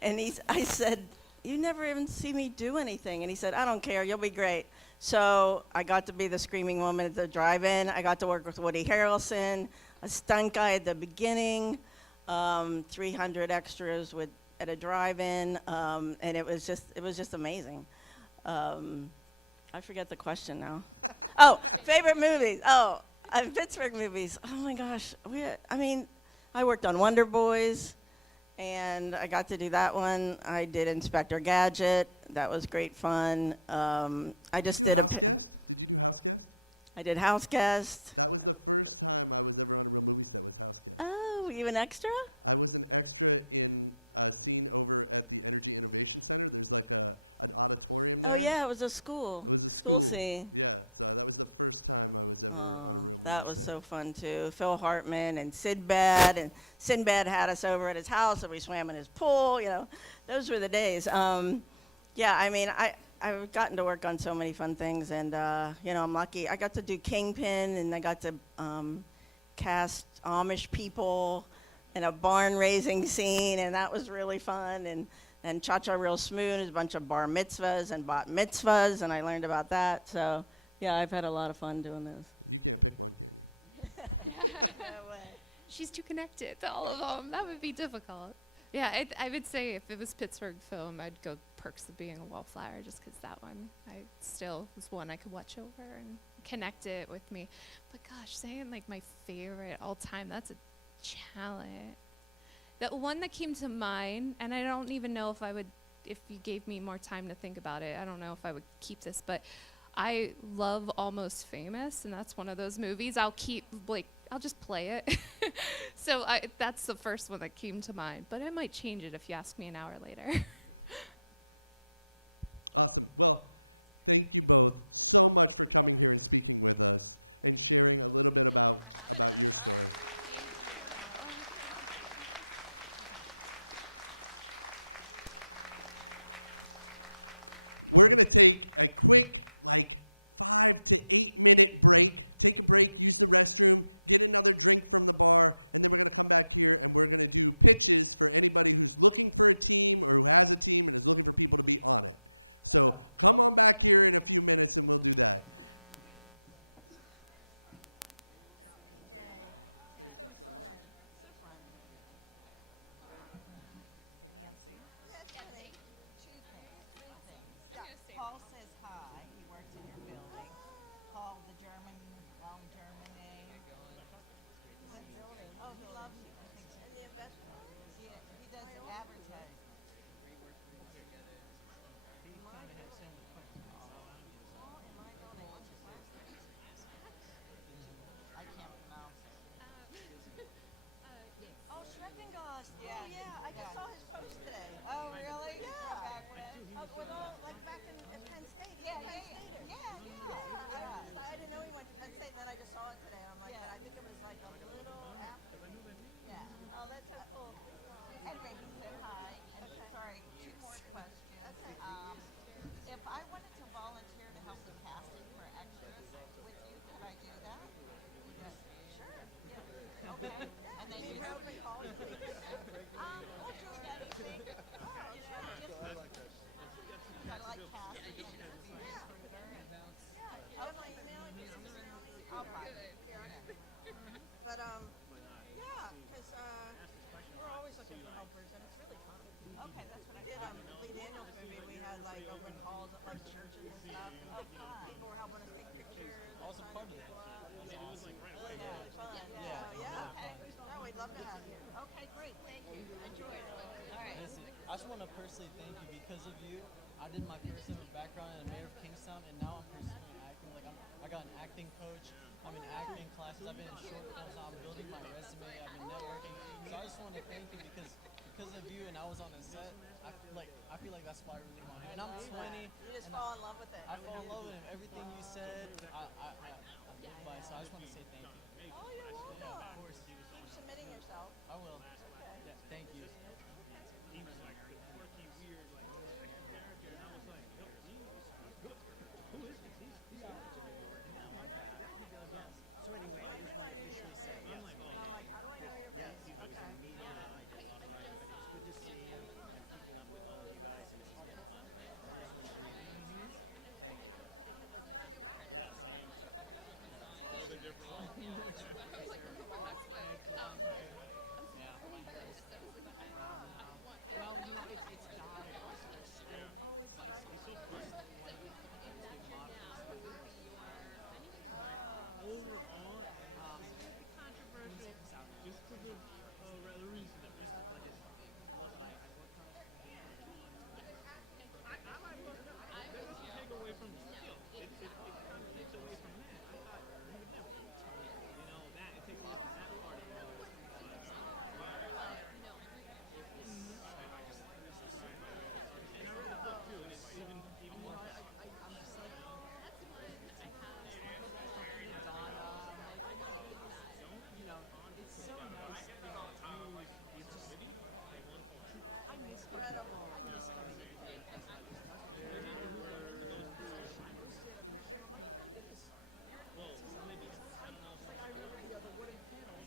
And I said, "You never even see me do anything." And he said, "I don't care, you'll be great." So I got to be the Screaming Woman at the Drive-In. I got to work with Woody Harrelson, a stunt guy at the beginning, 300 extras at a drive-in, and it was just amazing. I forget the question now. Oh, favorite movies. Oh, Pittsburgh movies. Oh my gosh. I worked on Wonder Boys, and I got to do that one. I did Inspector Gadget. That was great fun. Did you do House Guest? Did you do House Guest? I did House Guest. That was the first time I was ever on a real movie set, was House Guest. Oh, were you an extra? I was an extra in a scene over at the Energy Innovation Center. There's like an auditorium there. Oh yeah, it was a school. It was a school. scene. Yeah, so that was the first time I was ever on a real movie set. That was so fun too. Phil Hartman and Sinbad had us over at his house, and we swam in his pool. You know, those were the days. I've gotten to work on so many fun things, and I'm lucky. I got to do Kingpin, and I got to cast Amish people in a barn raising scene, and that was really fun. And Cha Cha Real Smooth is a bunch of bar mitzvahs and bat mitzvahs, and I learned about that. So, yeah, I've had a lot of fun doing this. You can't pick one, can you? No way. She's too connected to all of them. That would be difficult. Yeah, I would say if it was Pittsburgh film, I'd go Perks of Being a Wallflower, just because that one still was one I could watch over and connect it with me. But gosh, saying like my favorite all time, that's a challenge. The one that came to mind, and I don't even know if you gave me more time to think about it, I don't know if I would keep this, but I love Almost Famous, and that's one of those movies I'll just play it. So that's the first one that came to mind, but I might change it if you ask me an hour later. Awesome. Well, thank you both so much for coming here and speaking with us and sharing a little bit about your story. We're going to take a quick, 5 to 8 minute break. Take a break, use the restroom, get another drink from the bar, and then we're going to come back here and we're going to do pitches for anybody who's looking for a team or who has a team and is looking for people to be on it. So come on back here in a few minutes and we'll do that. Thank you so much. Hey, Nancy. Paul says hi. He works in your building. Paul, the German, long German name. Oh, he loves you. He does advertising. I can't pronounce it. Oh, Schreckengost. Yeah, yeah. I just saw his post today. Oh, really? Yeah. Back when? Oh, well, right back in Penn State. Yeah, I didn't know he went to Penn State, and then I just saw it today. I'm like, I think it was like a little after me. Yeah. Oh, that's so cool. Anyway, he said hi. Okay. Sorry, 2 more questions. Okay. If I wanted to volunteer to help with casting for extras with you, could I do that? Yes. Sure. Yeah. Okay. And then you wrote me all the things. We'll do anything. Oh, sure. I like casting. Yeah. Yeah. My email is I'll write it. But, yeah, because, we're always looking for helpers, and it's really fun. Okay, that's what we did, Lee Daniels movie, we had, like, over in halls, like, churches and stuff. Oh, fun. People were helping us take pictures. Also public. Really fun. Yeah. Okay. No, we'd love to have you. Okay, great. Thank you. Enjoy it. All right. Listen, I just want to personally thank you. Because of you, I did my first ever background in Mayor of Kingstown, and now I'm pursuing acting. Like I got an acting coach. I'm in acting classes. I've been in short films. I'm building my resume. I've been networking. So I just want to thank you because of you, and I was on the set. I feel like that's why I really want to. And I'm 20. You just fall in love with it. I fall in love with it. Everything you said, I live by. So I just want to say thank you. Oh, you're welcome. Yeah, of course. Keep submitting yourself. I will. Yeah, thank you. I know you're back. Yes. I knew your face. And I'm like, how do I know your face? Okay. Media, I did a lot of writing, but it's good to see you. I'm keeping up with all of you guys, and it's been fun. But I just wanted to reintroduce myself. Thank you. I'm glad you're back. Yes, I am too. Hey. Hi, Jackson. Oh my God, Jackson. You grew up. Oh, it's diapers. Oh, who had you do that? Was it Steven? Oh, okay. Oh, okay. Oh my God. Is it out yet? Oh, I heard about it. Oh my God, the hero. Oh my God. That is incredible. Me too. There were extra batteries.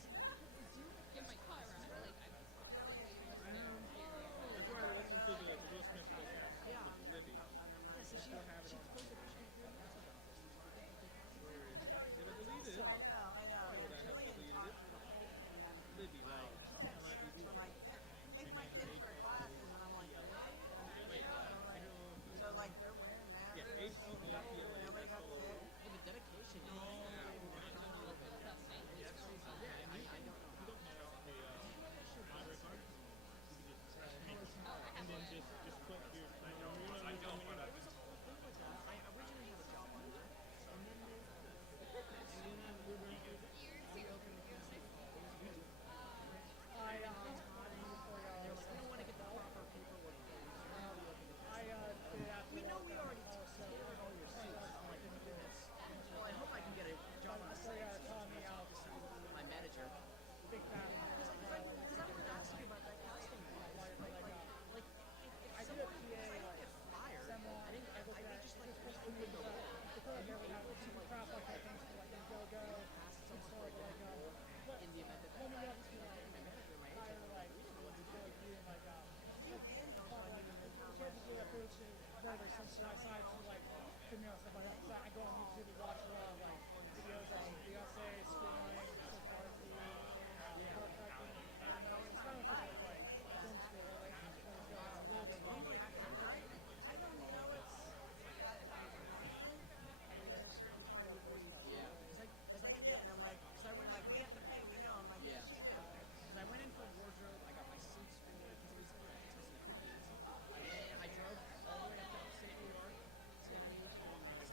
Yeah. Jillian teaches there. And then Tony Moe takes his headshots there. He comes every other month. But I know. Yeah, Jillian taught through the whole pandemic. She said parents were like, take my kids for classes. And I'm like, really? In a studio? And I'm like, so like they're wearing masks and everything. We got through. Nobody got sick. Jillian's amazing. You know we already took within a certain time before you shoot. But they did. I'm like, they were like, we have to pay. We know. I'm like, yes, you do. I'm like, oh. No, you should have been paid.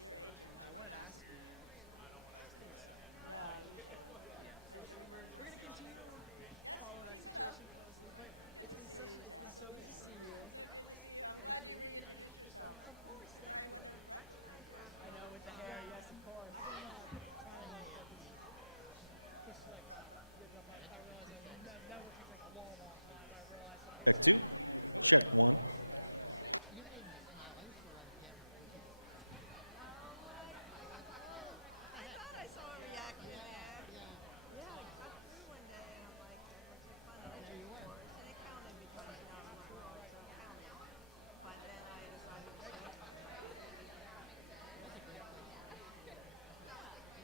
Your agent. No, you should. They should have done it. Yes, keep it up. Good to see you, Jack. So good to see you. I'm glad you reintroduced yourself. Because I wouldn't have recognized you. I know, with the hair, yes, of course. Check two. Check one. I thought I saw a reaction there. Yeah, I got through one day and I'm like, what's so funny? And it counted because now I'm sure it still counted. But then I decided to say, and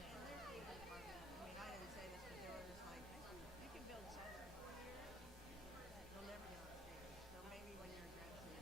they're really working. I mean, I didn't say this, but Dora was like, you can build something. You'll never be on stage. So maybe when you're in grad school,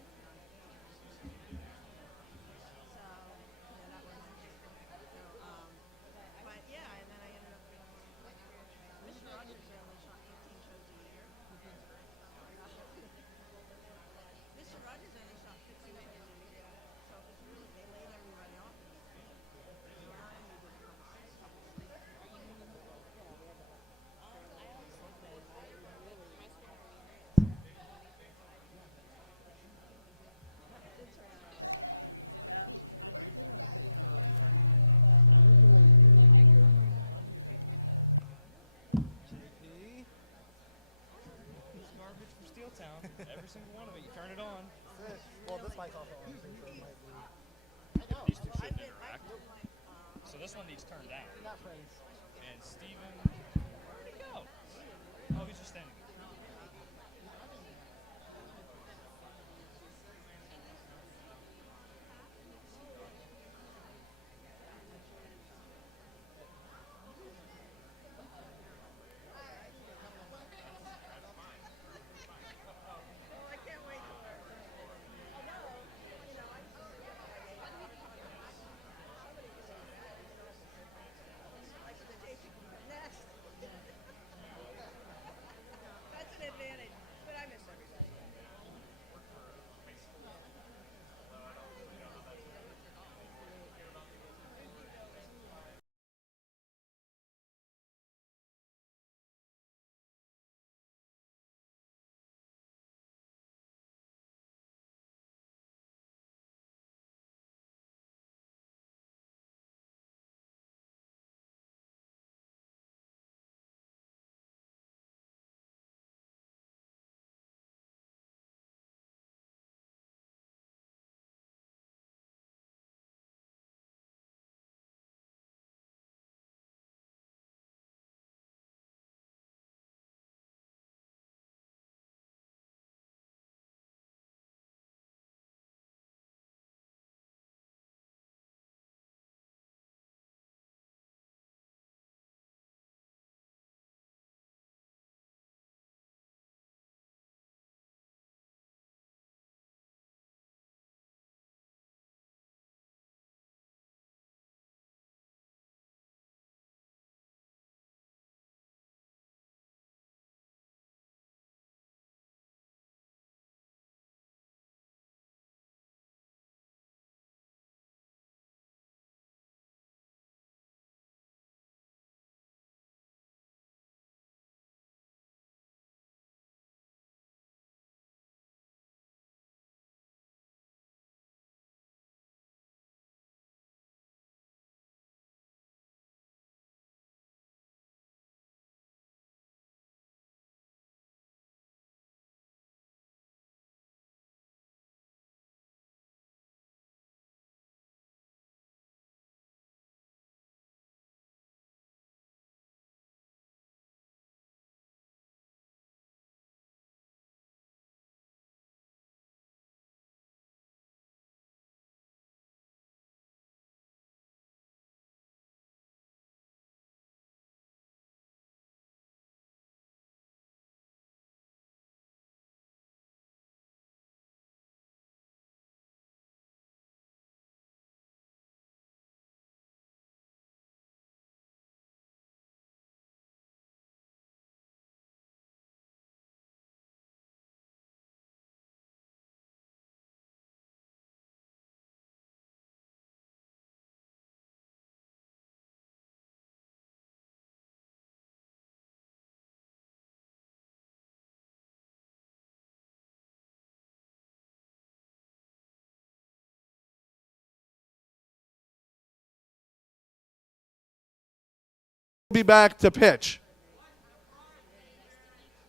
Be back to pitch.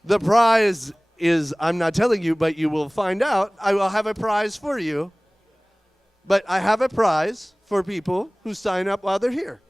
The prize is, I'm not telling you, but you will find out. I will have a prize for you. But I have a prize for people who sign up while they're here.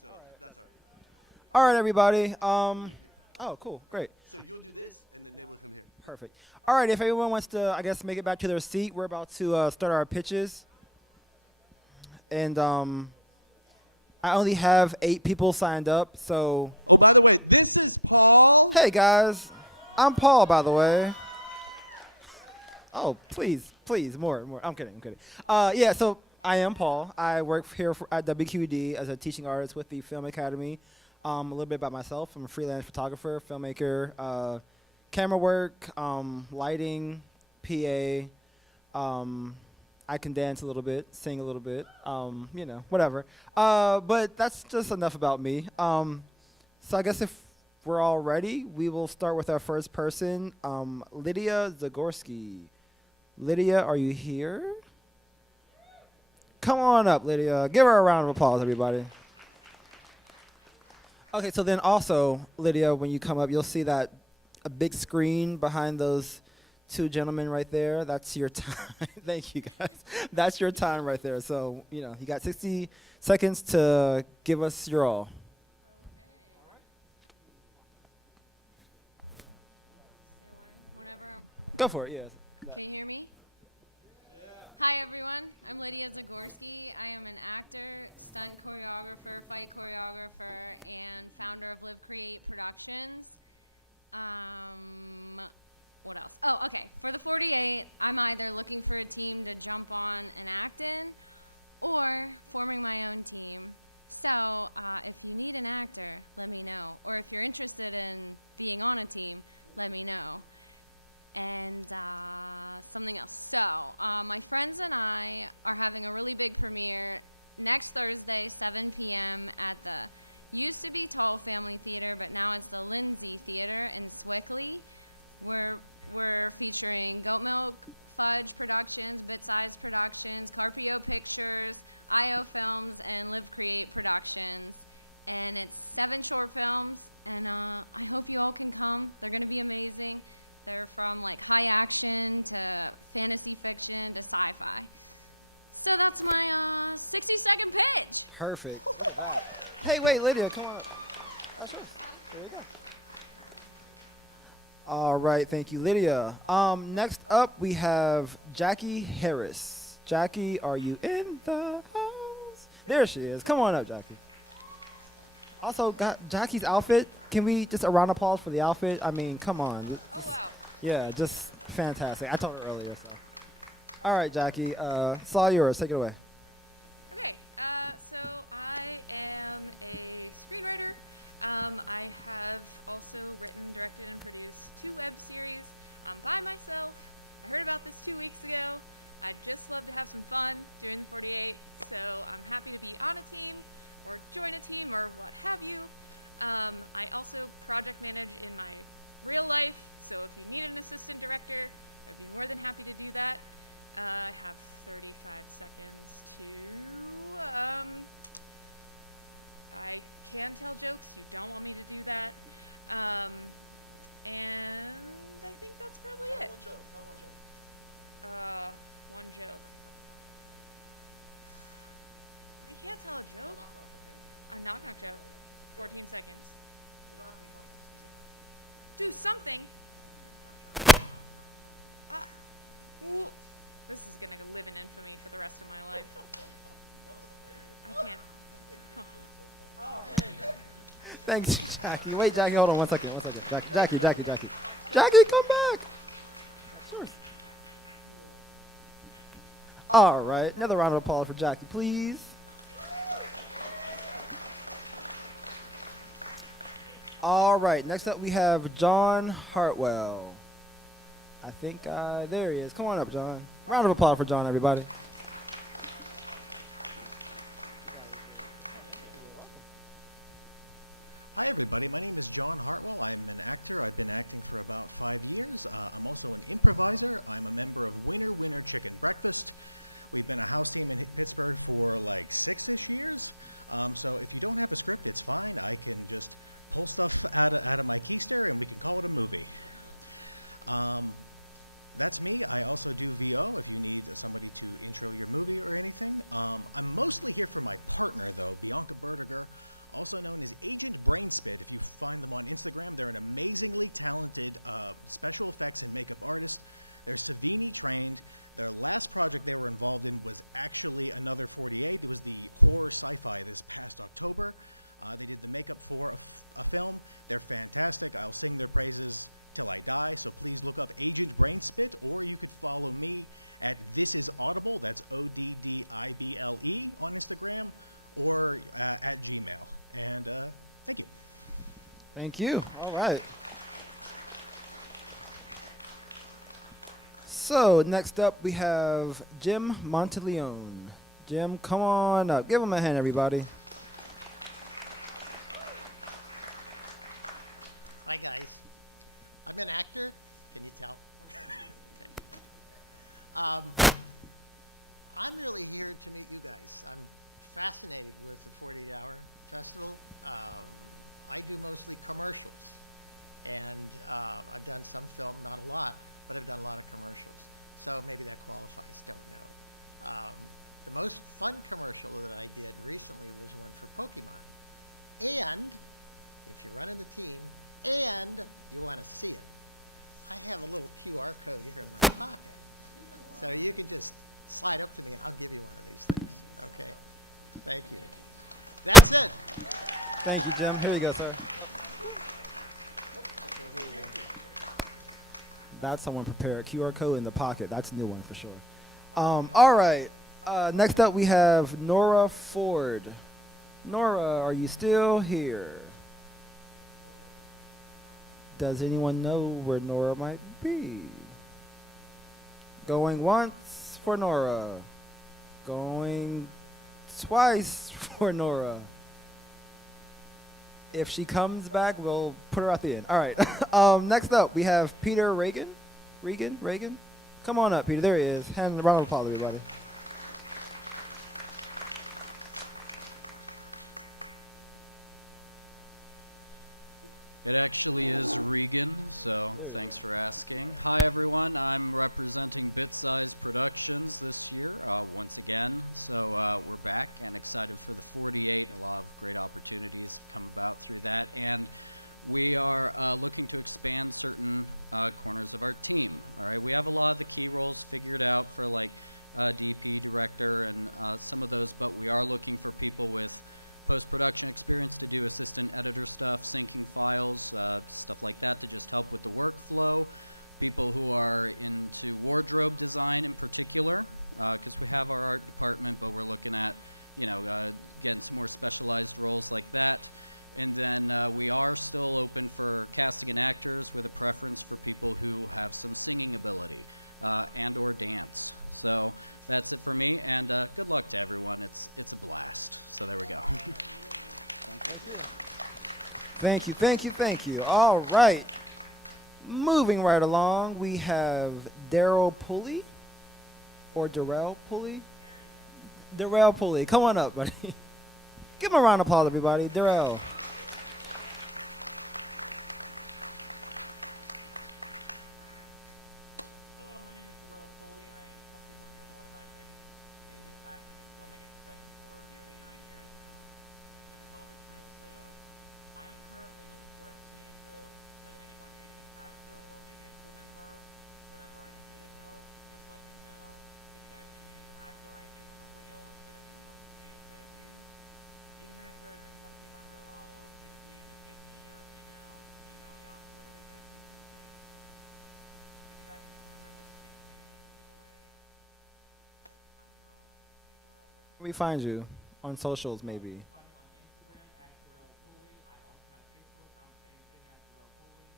So that's all right. All right, everybody. Oh, cool. Great. So you'll do this, and then they will come here. Perfect. All right, if everyone wants to, I guess, make it back to their seat, we're about to start our pitches. And I only have 8 people signed up, so. Oh, by the way, this is Paul. Hey, guys. I'm Paul, by the way. Oh, please, more. I'm kidding. Yeah, so I am Paul. I work here at WQED as a teaching artist with the Film Academy. A little bit about myself. I'm a freelance photographer, filmmaker, camera work, lighting, PA. I can dance a little bit, sing a little bit, whatever. But that's just enough about me. So I guess if we're all ready, we will start with our first person, Lydia Zagorski. Lydia, are you here? Come on up, Lydia. Give her a round of applause, everybody. Okay, so then also, Lydia, when you come up, you'll see that a big screen behind those 2 gentlemen right there. That's your time. Thank you, guys. That's your time right there. So, you got 60 seconds to give us your all. Whenever. Go for it, yes. Can you hear me? Hi, everyone. I'm Lydia Zagorski. I am an actor, stunt choreographer, fight choreographer, and founder of Live Create Productions. What else? Oh, okay. For the 48, I'm either looking for a team to jump on and act in or forming my own team. So if you need an actor, let me know. Or if you're interested in being on a team, let me know. And something else. So my friends and I are having a really big premiere next Thursday, 7 p.m. at the used to be Tall Family Theater, but now it's the Lindsay Theater in Swickley. We're featuring Goat Milk Fudge Productions, Bit Size Productions, Carpio Pictures, IO Films, and Live Create Productions. And it's 7 short films, and I hope you all can come. They're going to be amazing. They're from like high action to fantasy fiction to sci-fi. So that's my 60-second pitch. Perfect. Hey, wait, Lydia, come on up. That's yours. There you go. All right, thank you, Lydia. Next up, we have Jackie Harris. Jackie, are you in the house? There she is. Come on up, Jackie. Also, got Jackie's outfit. Can we just a round of applause for the outfit? I mean, come on. Oh, wow. Yeah, just fantastic. I told her earlier. So. All right, Jackie. It's all yours. Take it away. Okay, so I am a screenwriter. I have also written, directed, and produced 2 web series by myself. I heard about this 2 weeks ago. I'd just love to have some fun doing the 48, so I'm happy to be on a team or join a team or what have you. I also project manage in my real life, so if you need an assistant director, I'd be more than happy to do that. I have 35 seconds to, I can tell jokes. You don't want me to do that. And I think that's probably it. Tell one joke. One joke. I can't tell a joke. A knock-knock joke. 14 seconds. Do something. Ooh. This is gonna live in infamy for the rest of my life. I can't. Huh. Thanks, Jackie. Wait, Jackie, hold on 1 second. Jackie, come back. Sure. All right, another round of applause for Jackie, please. All right, next up we have John Hartwell. I think, there he is. Come on up, John. Round of applause for John, everybody. Hi, everybody. My name is John Hartwell. I'm an actor. I've been acting for about 5 years. I'm also an improviser. I'm a member of Winner Winner Chicken Breakfast. We've been a house team in Pittsburgh for like 6-ish years. So if you don't have a script, it's fine. I can just pull stuff out of my keister and we can call it a movie. That's me. I also do VO if you need somebody to intro your movie or anything. I'm mostly here for my partner, though, Bianca Bertiger, also known as Agent Brainspit. If you find them on Instagram, they're an amazingly talented special effects and makeup artist. They're Savini trained. Their last project they were involved in was actually another 48. It was the horror sci-fi this past October. They did the makeup for a film. They're fantastic. I'll sing their praises till I die, so please look up Agent Brainspit, or you could follow me at This Is Audible, that's ODDIBLE on Instagram, or at Gmail. And thank you. Thank you. All right. So next up we have Jim Monteleone. Jim, come on up. Give him a hand, everybody. Hi, guys. I'm an actor. Can you tell? Okay. I'm really here to meet you guys. I'm fascinated with the 48-Hour Festival. I do mostly commercials. And I've done some film, not a lot, but I've done a lot of commercials. So maybe that qualifies, don't know. The most fun commercial that I did recently was one for Pokemon. And if you're running the team, and you want to see it, I have a little QR code here in my pocket. So you can just slide up to me and I'll give you one of these things. Okay? Thank you. That's it. Thank you, Jim. Here you go, sir. That's someone prepared. QR code in the pocket. That's a new one for sure. All right. Next up we have Nora Ford. Nora, are you still here? Does anyone know where Nora might be? Going once for Nora. Going twice for Nora. If she comes back, we'll put her at the end. All right. Next up, we have Peter Reagan. Reagan? Come on up, Peter. There he is. Hand a round of applause, everybody. It actually is Regan, so thanks for asking. Hi, everyone. I'm representing Bit Size Productions this year, once again. So we're back and excited for the 48. A lot of great opportunities have come about through that. And we are looking to expand certain corners of our team. All right, we have a lot of the key roles figured out for like DP, director, and some of those, but we are looking for people with post-production experience to do assistant editor stuff, syncing files, stuff like that to just help with the workflow. People who are into wardrobe design in particular, because we have our art department, but we're looking at, getting some more specialized roles like that. And then we are still open for casting and actors with a preference for people who have some singing ability and or dance. So that's it for me, and good luck to everyone. It's a blast. So there we go. Thank you. Thank you, thank you, thank you. All right. Moving right along, we have Daryl Pulley, or Darrell Pulley. Darrell Pulley, come on up, buddy. Give him a round of applause, everybody. Darrell. Hello, my name is Darrell Foley. I am 21 years old and I've been in this acting and filmmaking profession for nearly 9 years now. It's been a hell of a trip, so I am currently looking for a team, so should anyone need an actor or maybe a crew member, whatever I can do to help, just let me know. If you guys do need an actor, I do have a reel, should anyone want to see it, so if you need an actor and if you want to see my reel, I'll give it to you, just give me your email, Yahoo, whatever you guys need these days. If you guys need members, just speak to me, either way. Where we find you? On socials, maybe. Find me on Instagram at Darrell Foley. I also have Facebook. I'm the same thing at Darrell Foley.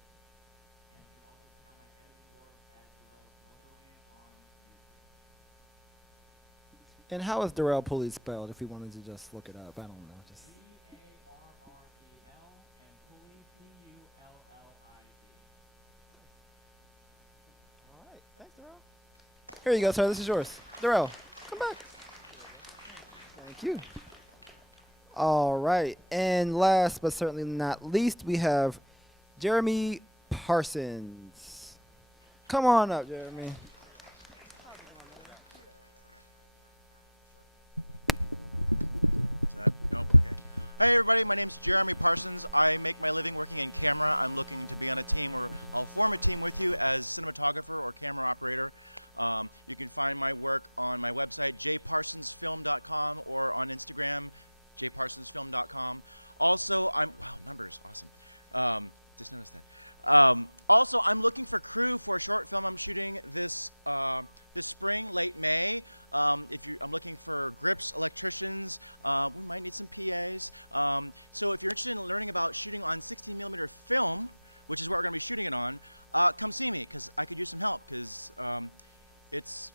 And you can also check out my editing work at Darrell Wonderland on YouTube. And how is Darrell Pulley spelled, if you wanted to just look it up? I don't know. Just D-A-R-R-E-L and Pulley, P-U-L-L-I-E. All right. Thanks, Darrell. Here you go, sir. This is yours. Darrell, come back. Thank you. All right. And last but certainly not least, we have Jeremy Parsons. Come on up, Jeremy. Is that? Nope. Okay. Hey, everybody. My name's Jeremy Parsons. I make my living working in camera. I'm looking to be on a team, or I'll form a team with you as cinematographer or camera operator. You can find my work on my website, jparsonsfilm.com, or on Instagram, jparsonsfilm.com. Also, wow, numbers, awesome. Just noticed that. Also, I'm looking for crew for a short film I'm shooting this spring, late May. I'm looking for grips, electricians. We might need some PAs. So if you're interested in learning about shooting on 16mm film, which is what we're going to be shooting it on, come see me, because I could use some help, because it's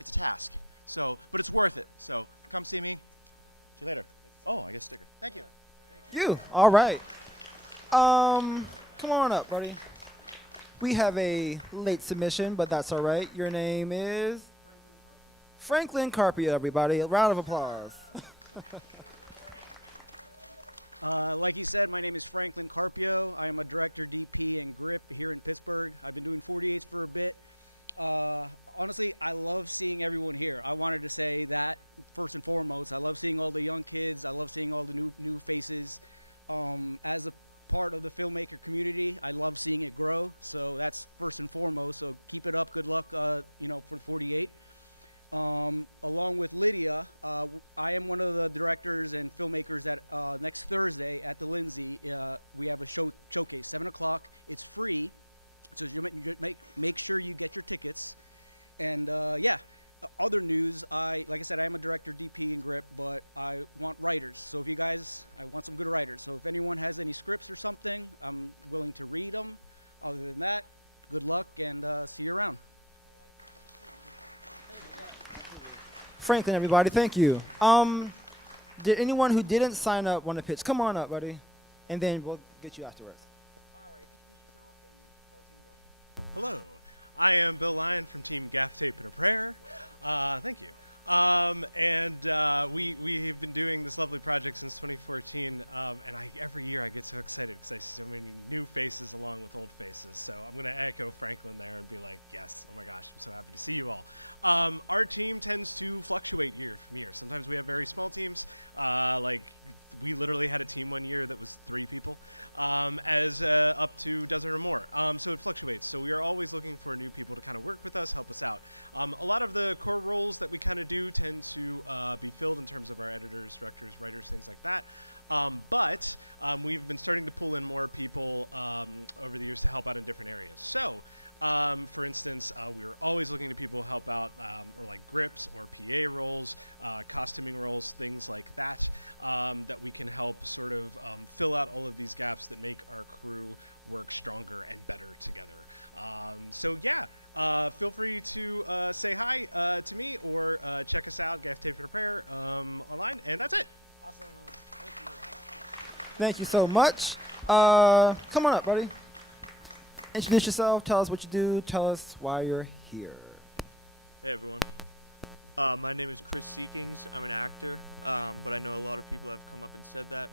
a task. So, but it's worth it. So come see me. See you later. Oh, I guess sticker. Thank you. Thank you. All right. Come on up, buddy. We have a late submission, but that's all right. Your name is Franklin Carpio, everybody. A round of applause. Like you said, my name is Franklin Carpio. I am a director, DP, and grip here in Pittsburgh. I've been doing 48s for a bit. Honestly, I love seeing everyone here. I wanted to say that first and foremost. I love seeing all the young kids. I love seeing all the new faces. As a part of the filmmaker community, I love seeing it grow. So that's first and foremost. So keep it up. Good luck, for the 48. Along with Lydia, I am one of the directors and filmmakers that next Thursday at the Lindsay, we have a showcase, 7 o'clock. It's free. So you make sure you get your tickets. And other news, like I said, I am a director, DP, and grip, but I want writers. So I want some good writers. So if anyone has any scripts or something, I'm willing to read them. Other than that, good luck and see you around. Franklin, everybody, thank you. Did anyone who didn't sign up want to pitch? Come on up, buddy. And then we'll get you afterwards. Hello, I am Bill Lyon from Team Gaff Tape and a Prayer. Thank you. We have been doing this lovely project since 2014, and every year I get so excited because I see so many new faces along with old faces. So I'm going to echo Franklin there and be like, yes, oh my gosh, I'm so happy to see you all. Our team tends to fluctuate year from year. Sometimes we have very small teams, like we literally had a team one year that was 3 people, up to a dozen or more. So it fluctuates. So we are always looking for new people to kind of work with us, help us out. A lot of the core roles that we kind of do tend to be filled in terms of our editors, directors, writers, things like that. But we've been starting to pull in more people over the years to help out in different areas. So, for instance, we were always looking to people to help out, or like grips or PA roles, costuming roles, things like that, that we can help sort of fill out all of these gaps that make our crew work stronger and better together. Feel free to say hi to me or check us out, Gaff Tape and Repair, online, and that's it. Awesome. Thank you. Thank you so much. Come on up, buddy. Introduce yourself. Tell us what you do. Tell us why you're here. Hey everyone. My name is Chris Seekings. I'm an actor, but I know a lot of people have come up and said that.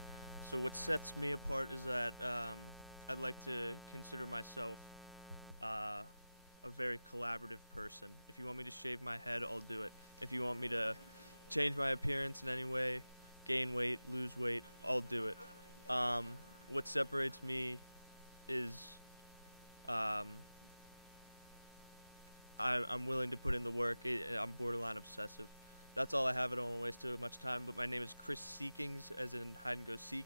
So what sets me apart is that I'd like to consider myself a very collaborative person. If you want me to shave my head, I'll do it. If you want me to change my appearance in any way, gain weight, lose weight, I'll do it. What separates me is I'm willing to put in the work. I'm borderline obsessive. That's all I have. I don't want to waste too much time, but my name is Chris Seekings, as in hide and go seek.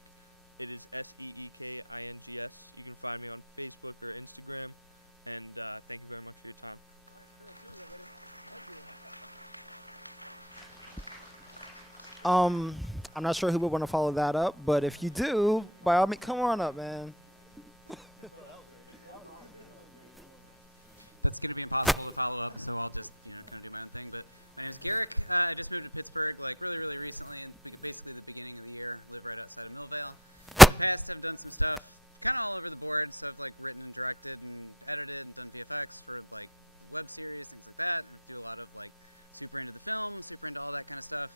It is Seekings. You can find me on Facebook or Instagram, and thank you very much for your time. I'm not sure who would want to follow that up, but if you do, by all means, come on up, man. That's going to be impossible to follow up, so I'll just, kind of do my own thing. But my name is Garrick. I just moved to Pittsburgh, like, really, really recently, and basically the beginning of the year. Live right outside of Millvale. In the past, I've done some stuff kind of all over the board, so I've, like, written and directed and edited and done VFX for, like, web series, things like that. I do a lot of, like, super into the film, super into all that kind of stuff.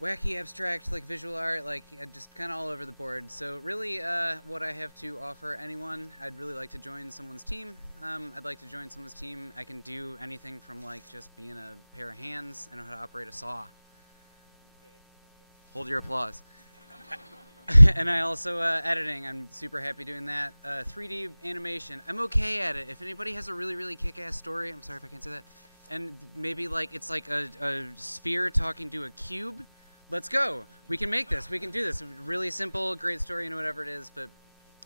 Wacky, abstract, like visual art, like just kind of all over the board. So really what I have to offer anyone, I'd really like to join someone's team. I'd like to join someone's team. I can do anything from like just being a pair of hands. I know how to operate a saw. Hold your applause. And I also, editing, I'm super happy doing that. 3D animation, I'm okay at it. If anybody has a really, really kick-ass story, I'm sorry if I can't say that, and maybe like it's like a sphere talking to a cube, let's go. We can make this. We can do this. Really simple, great story, whatever it is. But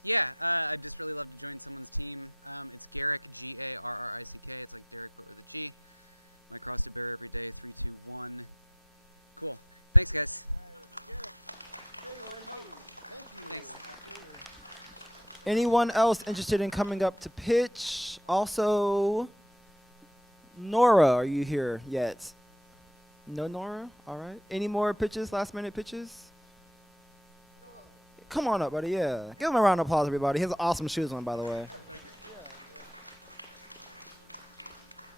yeah, I'd just really love to join someone's team. It's Garrick, Garrick. It's like Derek, but with a G. My cross to bear every day, 3, 2, 1. Cool. Thanks, guys. Thanks. Anyone else interested in coming up to pitch? Also, Nora, are you here yet? No, Nora? All right. Any more pitches, last-minute pitches? Come on up, buddy, yeah. Give him a round of applause, everybody. He has awesome shoes on, by the way.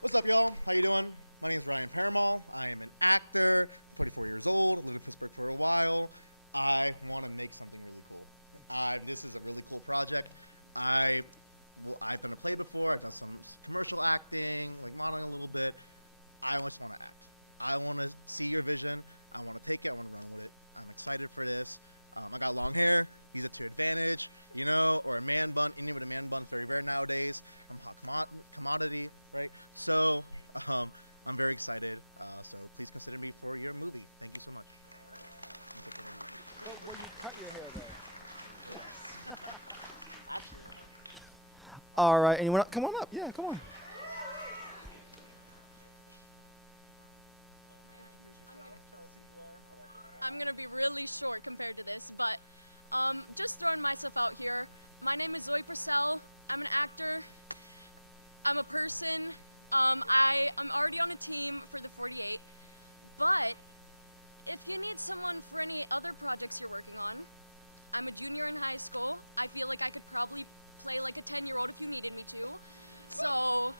What's up, y'all? How you doing? My name is Ryan Paramal. I am an actor, 24 years old, lived in Pittsburgh for a while. I want to make something really cool. This is a really cool project. I've done a play before. I've done some commercial acting, like modeling a little bit. I just want to act. I want to see your vision. I want to take it. I want to run with it. I'm excited for this. I got long hair. Use it to advantage, or a man bun. Indian with a man bun, very rare nowadays. I'm a hot commodity, right? So I'm very excited. So please consider me for your movie. Thank you so much. All right. Anyone else? Come on up. Yeah, come on. I'm going to be really short compared to this, but just throwing myself out here. My name is Zoe Purcell. I'm an actor. I'm a person. I'm already on a team for the 48, but if you need someone for any other projects you're working on, I'm a junior in high school. I feel like I could probably play like a 10-year-old if you needed me to. So,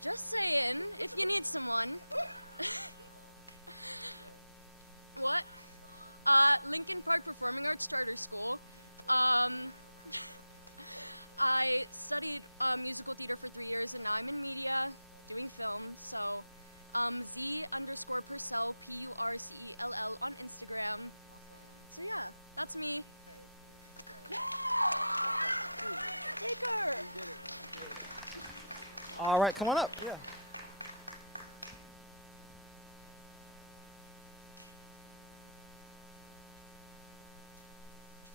just saying, if you need someone. What? Lincoln Park Performing Arts Charter School. I studied musical theater for 3 years, and now I'm in media, doing film. So, Z_Purcell, Purcell on Instagram. So yeah, that's me. Take her. All right, come on up. Yeah.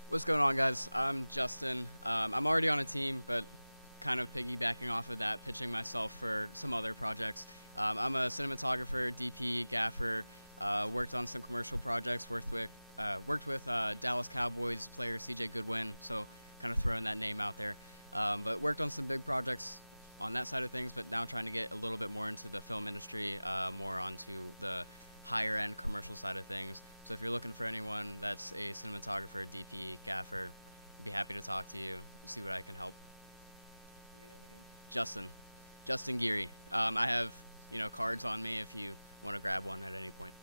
What's going on, guys? I'm Justin. I'm already on a team, but kind of piggybacking off of that, pitching myself for some other projects. I'm a cinematographer, DP, gaffer, worked on some commercial projects, worked with Dallas Cowboys player CJ Goodwin, so kind of throwing that name out there. But worked on some big projects on that side of things, but now trying to get a little bit more into the film industry, more onto the higher end commercial side of things. So if you're looking for anyone that's a cinematographer, DP, gaffer, I'd be happy to talk to you, see what I can help. Justin Geary. I have cards on me if you want to grab one at any point.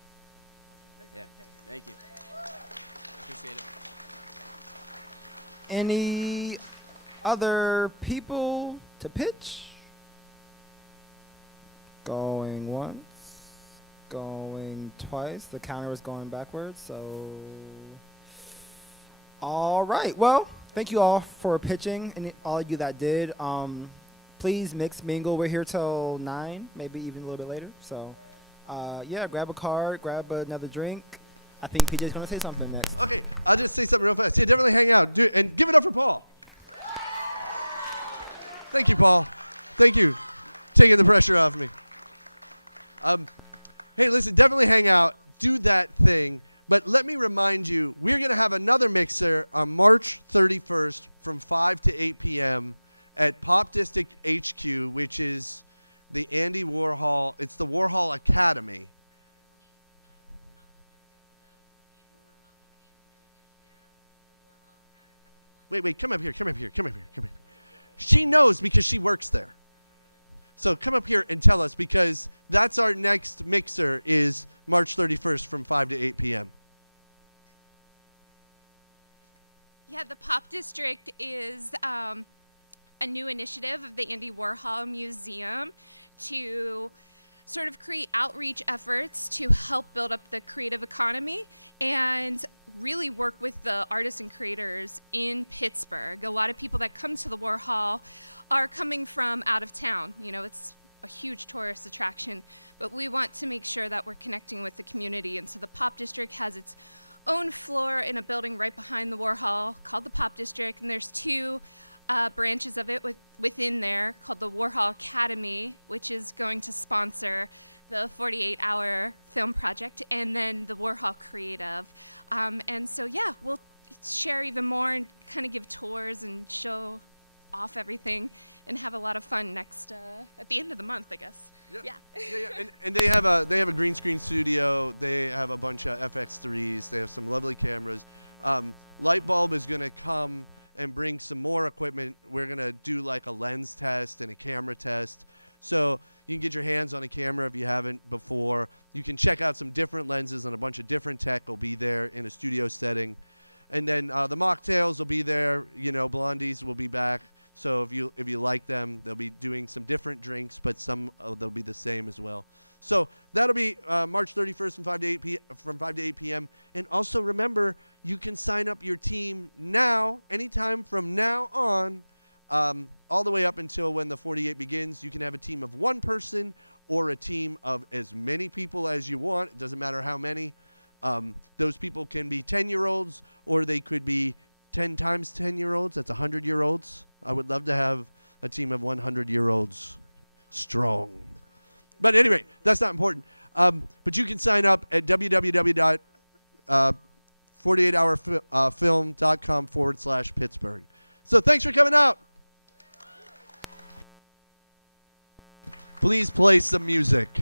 Yeah, thank you. Appreciate it. Any other people to pitch? Going once, going twice. The counter was going backwards, so. All right. Well, thank you all for pitching, and all of you that did. Please mix, mingle. We're here till 9, maybe even a little bit later. So, yeah, grab a card, grab another drink. I think PJ's going to say something next. Okay, I'll just say something real fast. Yeah, definitely hang out. And give it up for Paul. Thank you, Paul. Thank you. Taking the pressure off me. Hey, listen, definitely hang out. Do that thing. But let me remind you, we're going to have another mixer on March 31st from 5 to 8 p.m. at Pop District HQ, which is the Andy Warhol. It's the Warhol Academy. Wait, come up here. She knows because she works there. So come up here and tell us, because that's our next mixer is March 31st from 5 to 8 p.m. Yeah, the Pop District is a new initiative of the Andy Warhol Museum to sort of create outreach efforts to help build up the creative economy and really work with the artists and creators in Pittsburgh. A lot of people that come to the Warhol are coming from out of town. It's a huge tourist attraction, but we want to make sure that we're connecting with the community. And so the Pop District has its own floor in a building right behind the Warhol called the Pop District, and there's 2 branches of it within there called the Warhol Academy, which is going to sponsor the 48-hour film project, and then the Warhol Creative. And so, yeah, we'll share even more and kind of give tours and show off everything and have a lot of fun next at the end of the month, I guess. Yeah. And they have a green screen studio. They have a bunch of FX3s. They have some lovely cameras. Lightbulb is going to come and bring some more equipment. We're going to do like a lens test and a camera test. So you can get your hands on a camera if you haven't before. You can check out some different lenses, and a bunch of different tech will be there in a studio setting. And then the mocktails will be there. Blondies will be back. So if you like them, they'll be doing some different drinks, but some they'll be the same as well. So that'll be March 31st from 5 to 8 p.m. And also remember, you can sign up your team now, anytime from now on, all the way up until when the 48 begins. You can have a team of 1 person or a team of as many people as you want. It doesn't matter how many. Those people can be 10-year-olds, or they could be 10 times 10-year-olds. That's 100-year-olds. I would love to have a team of 100-year-olds strong. But anyway, that's not important. But you can sign up at www.48hourfilm.com/Pittsburgh. So thanks for coming out. Please play some music.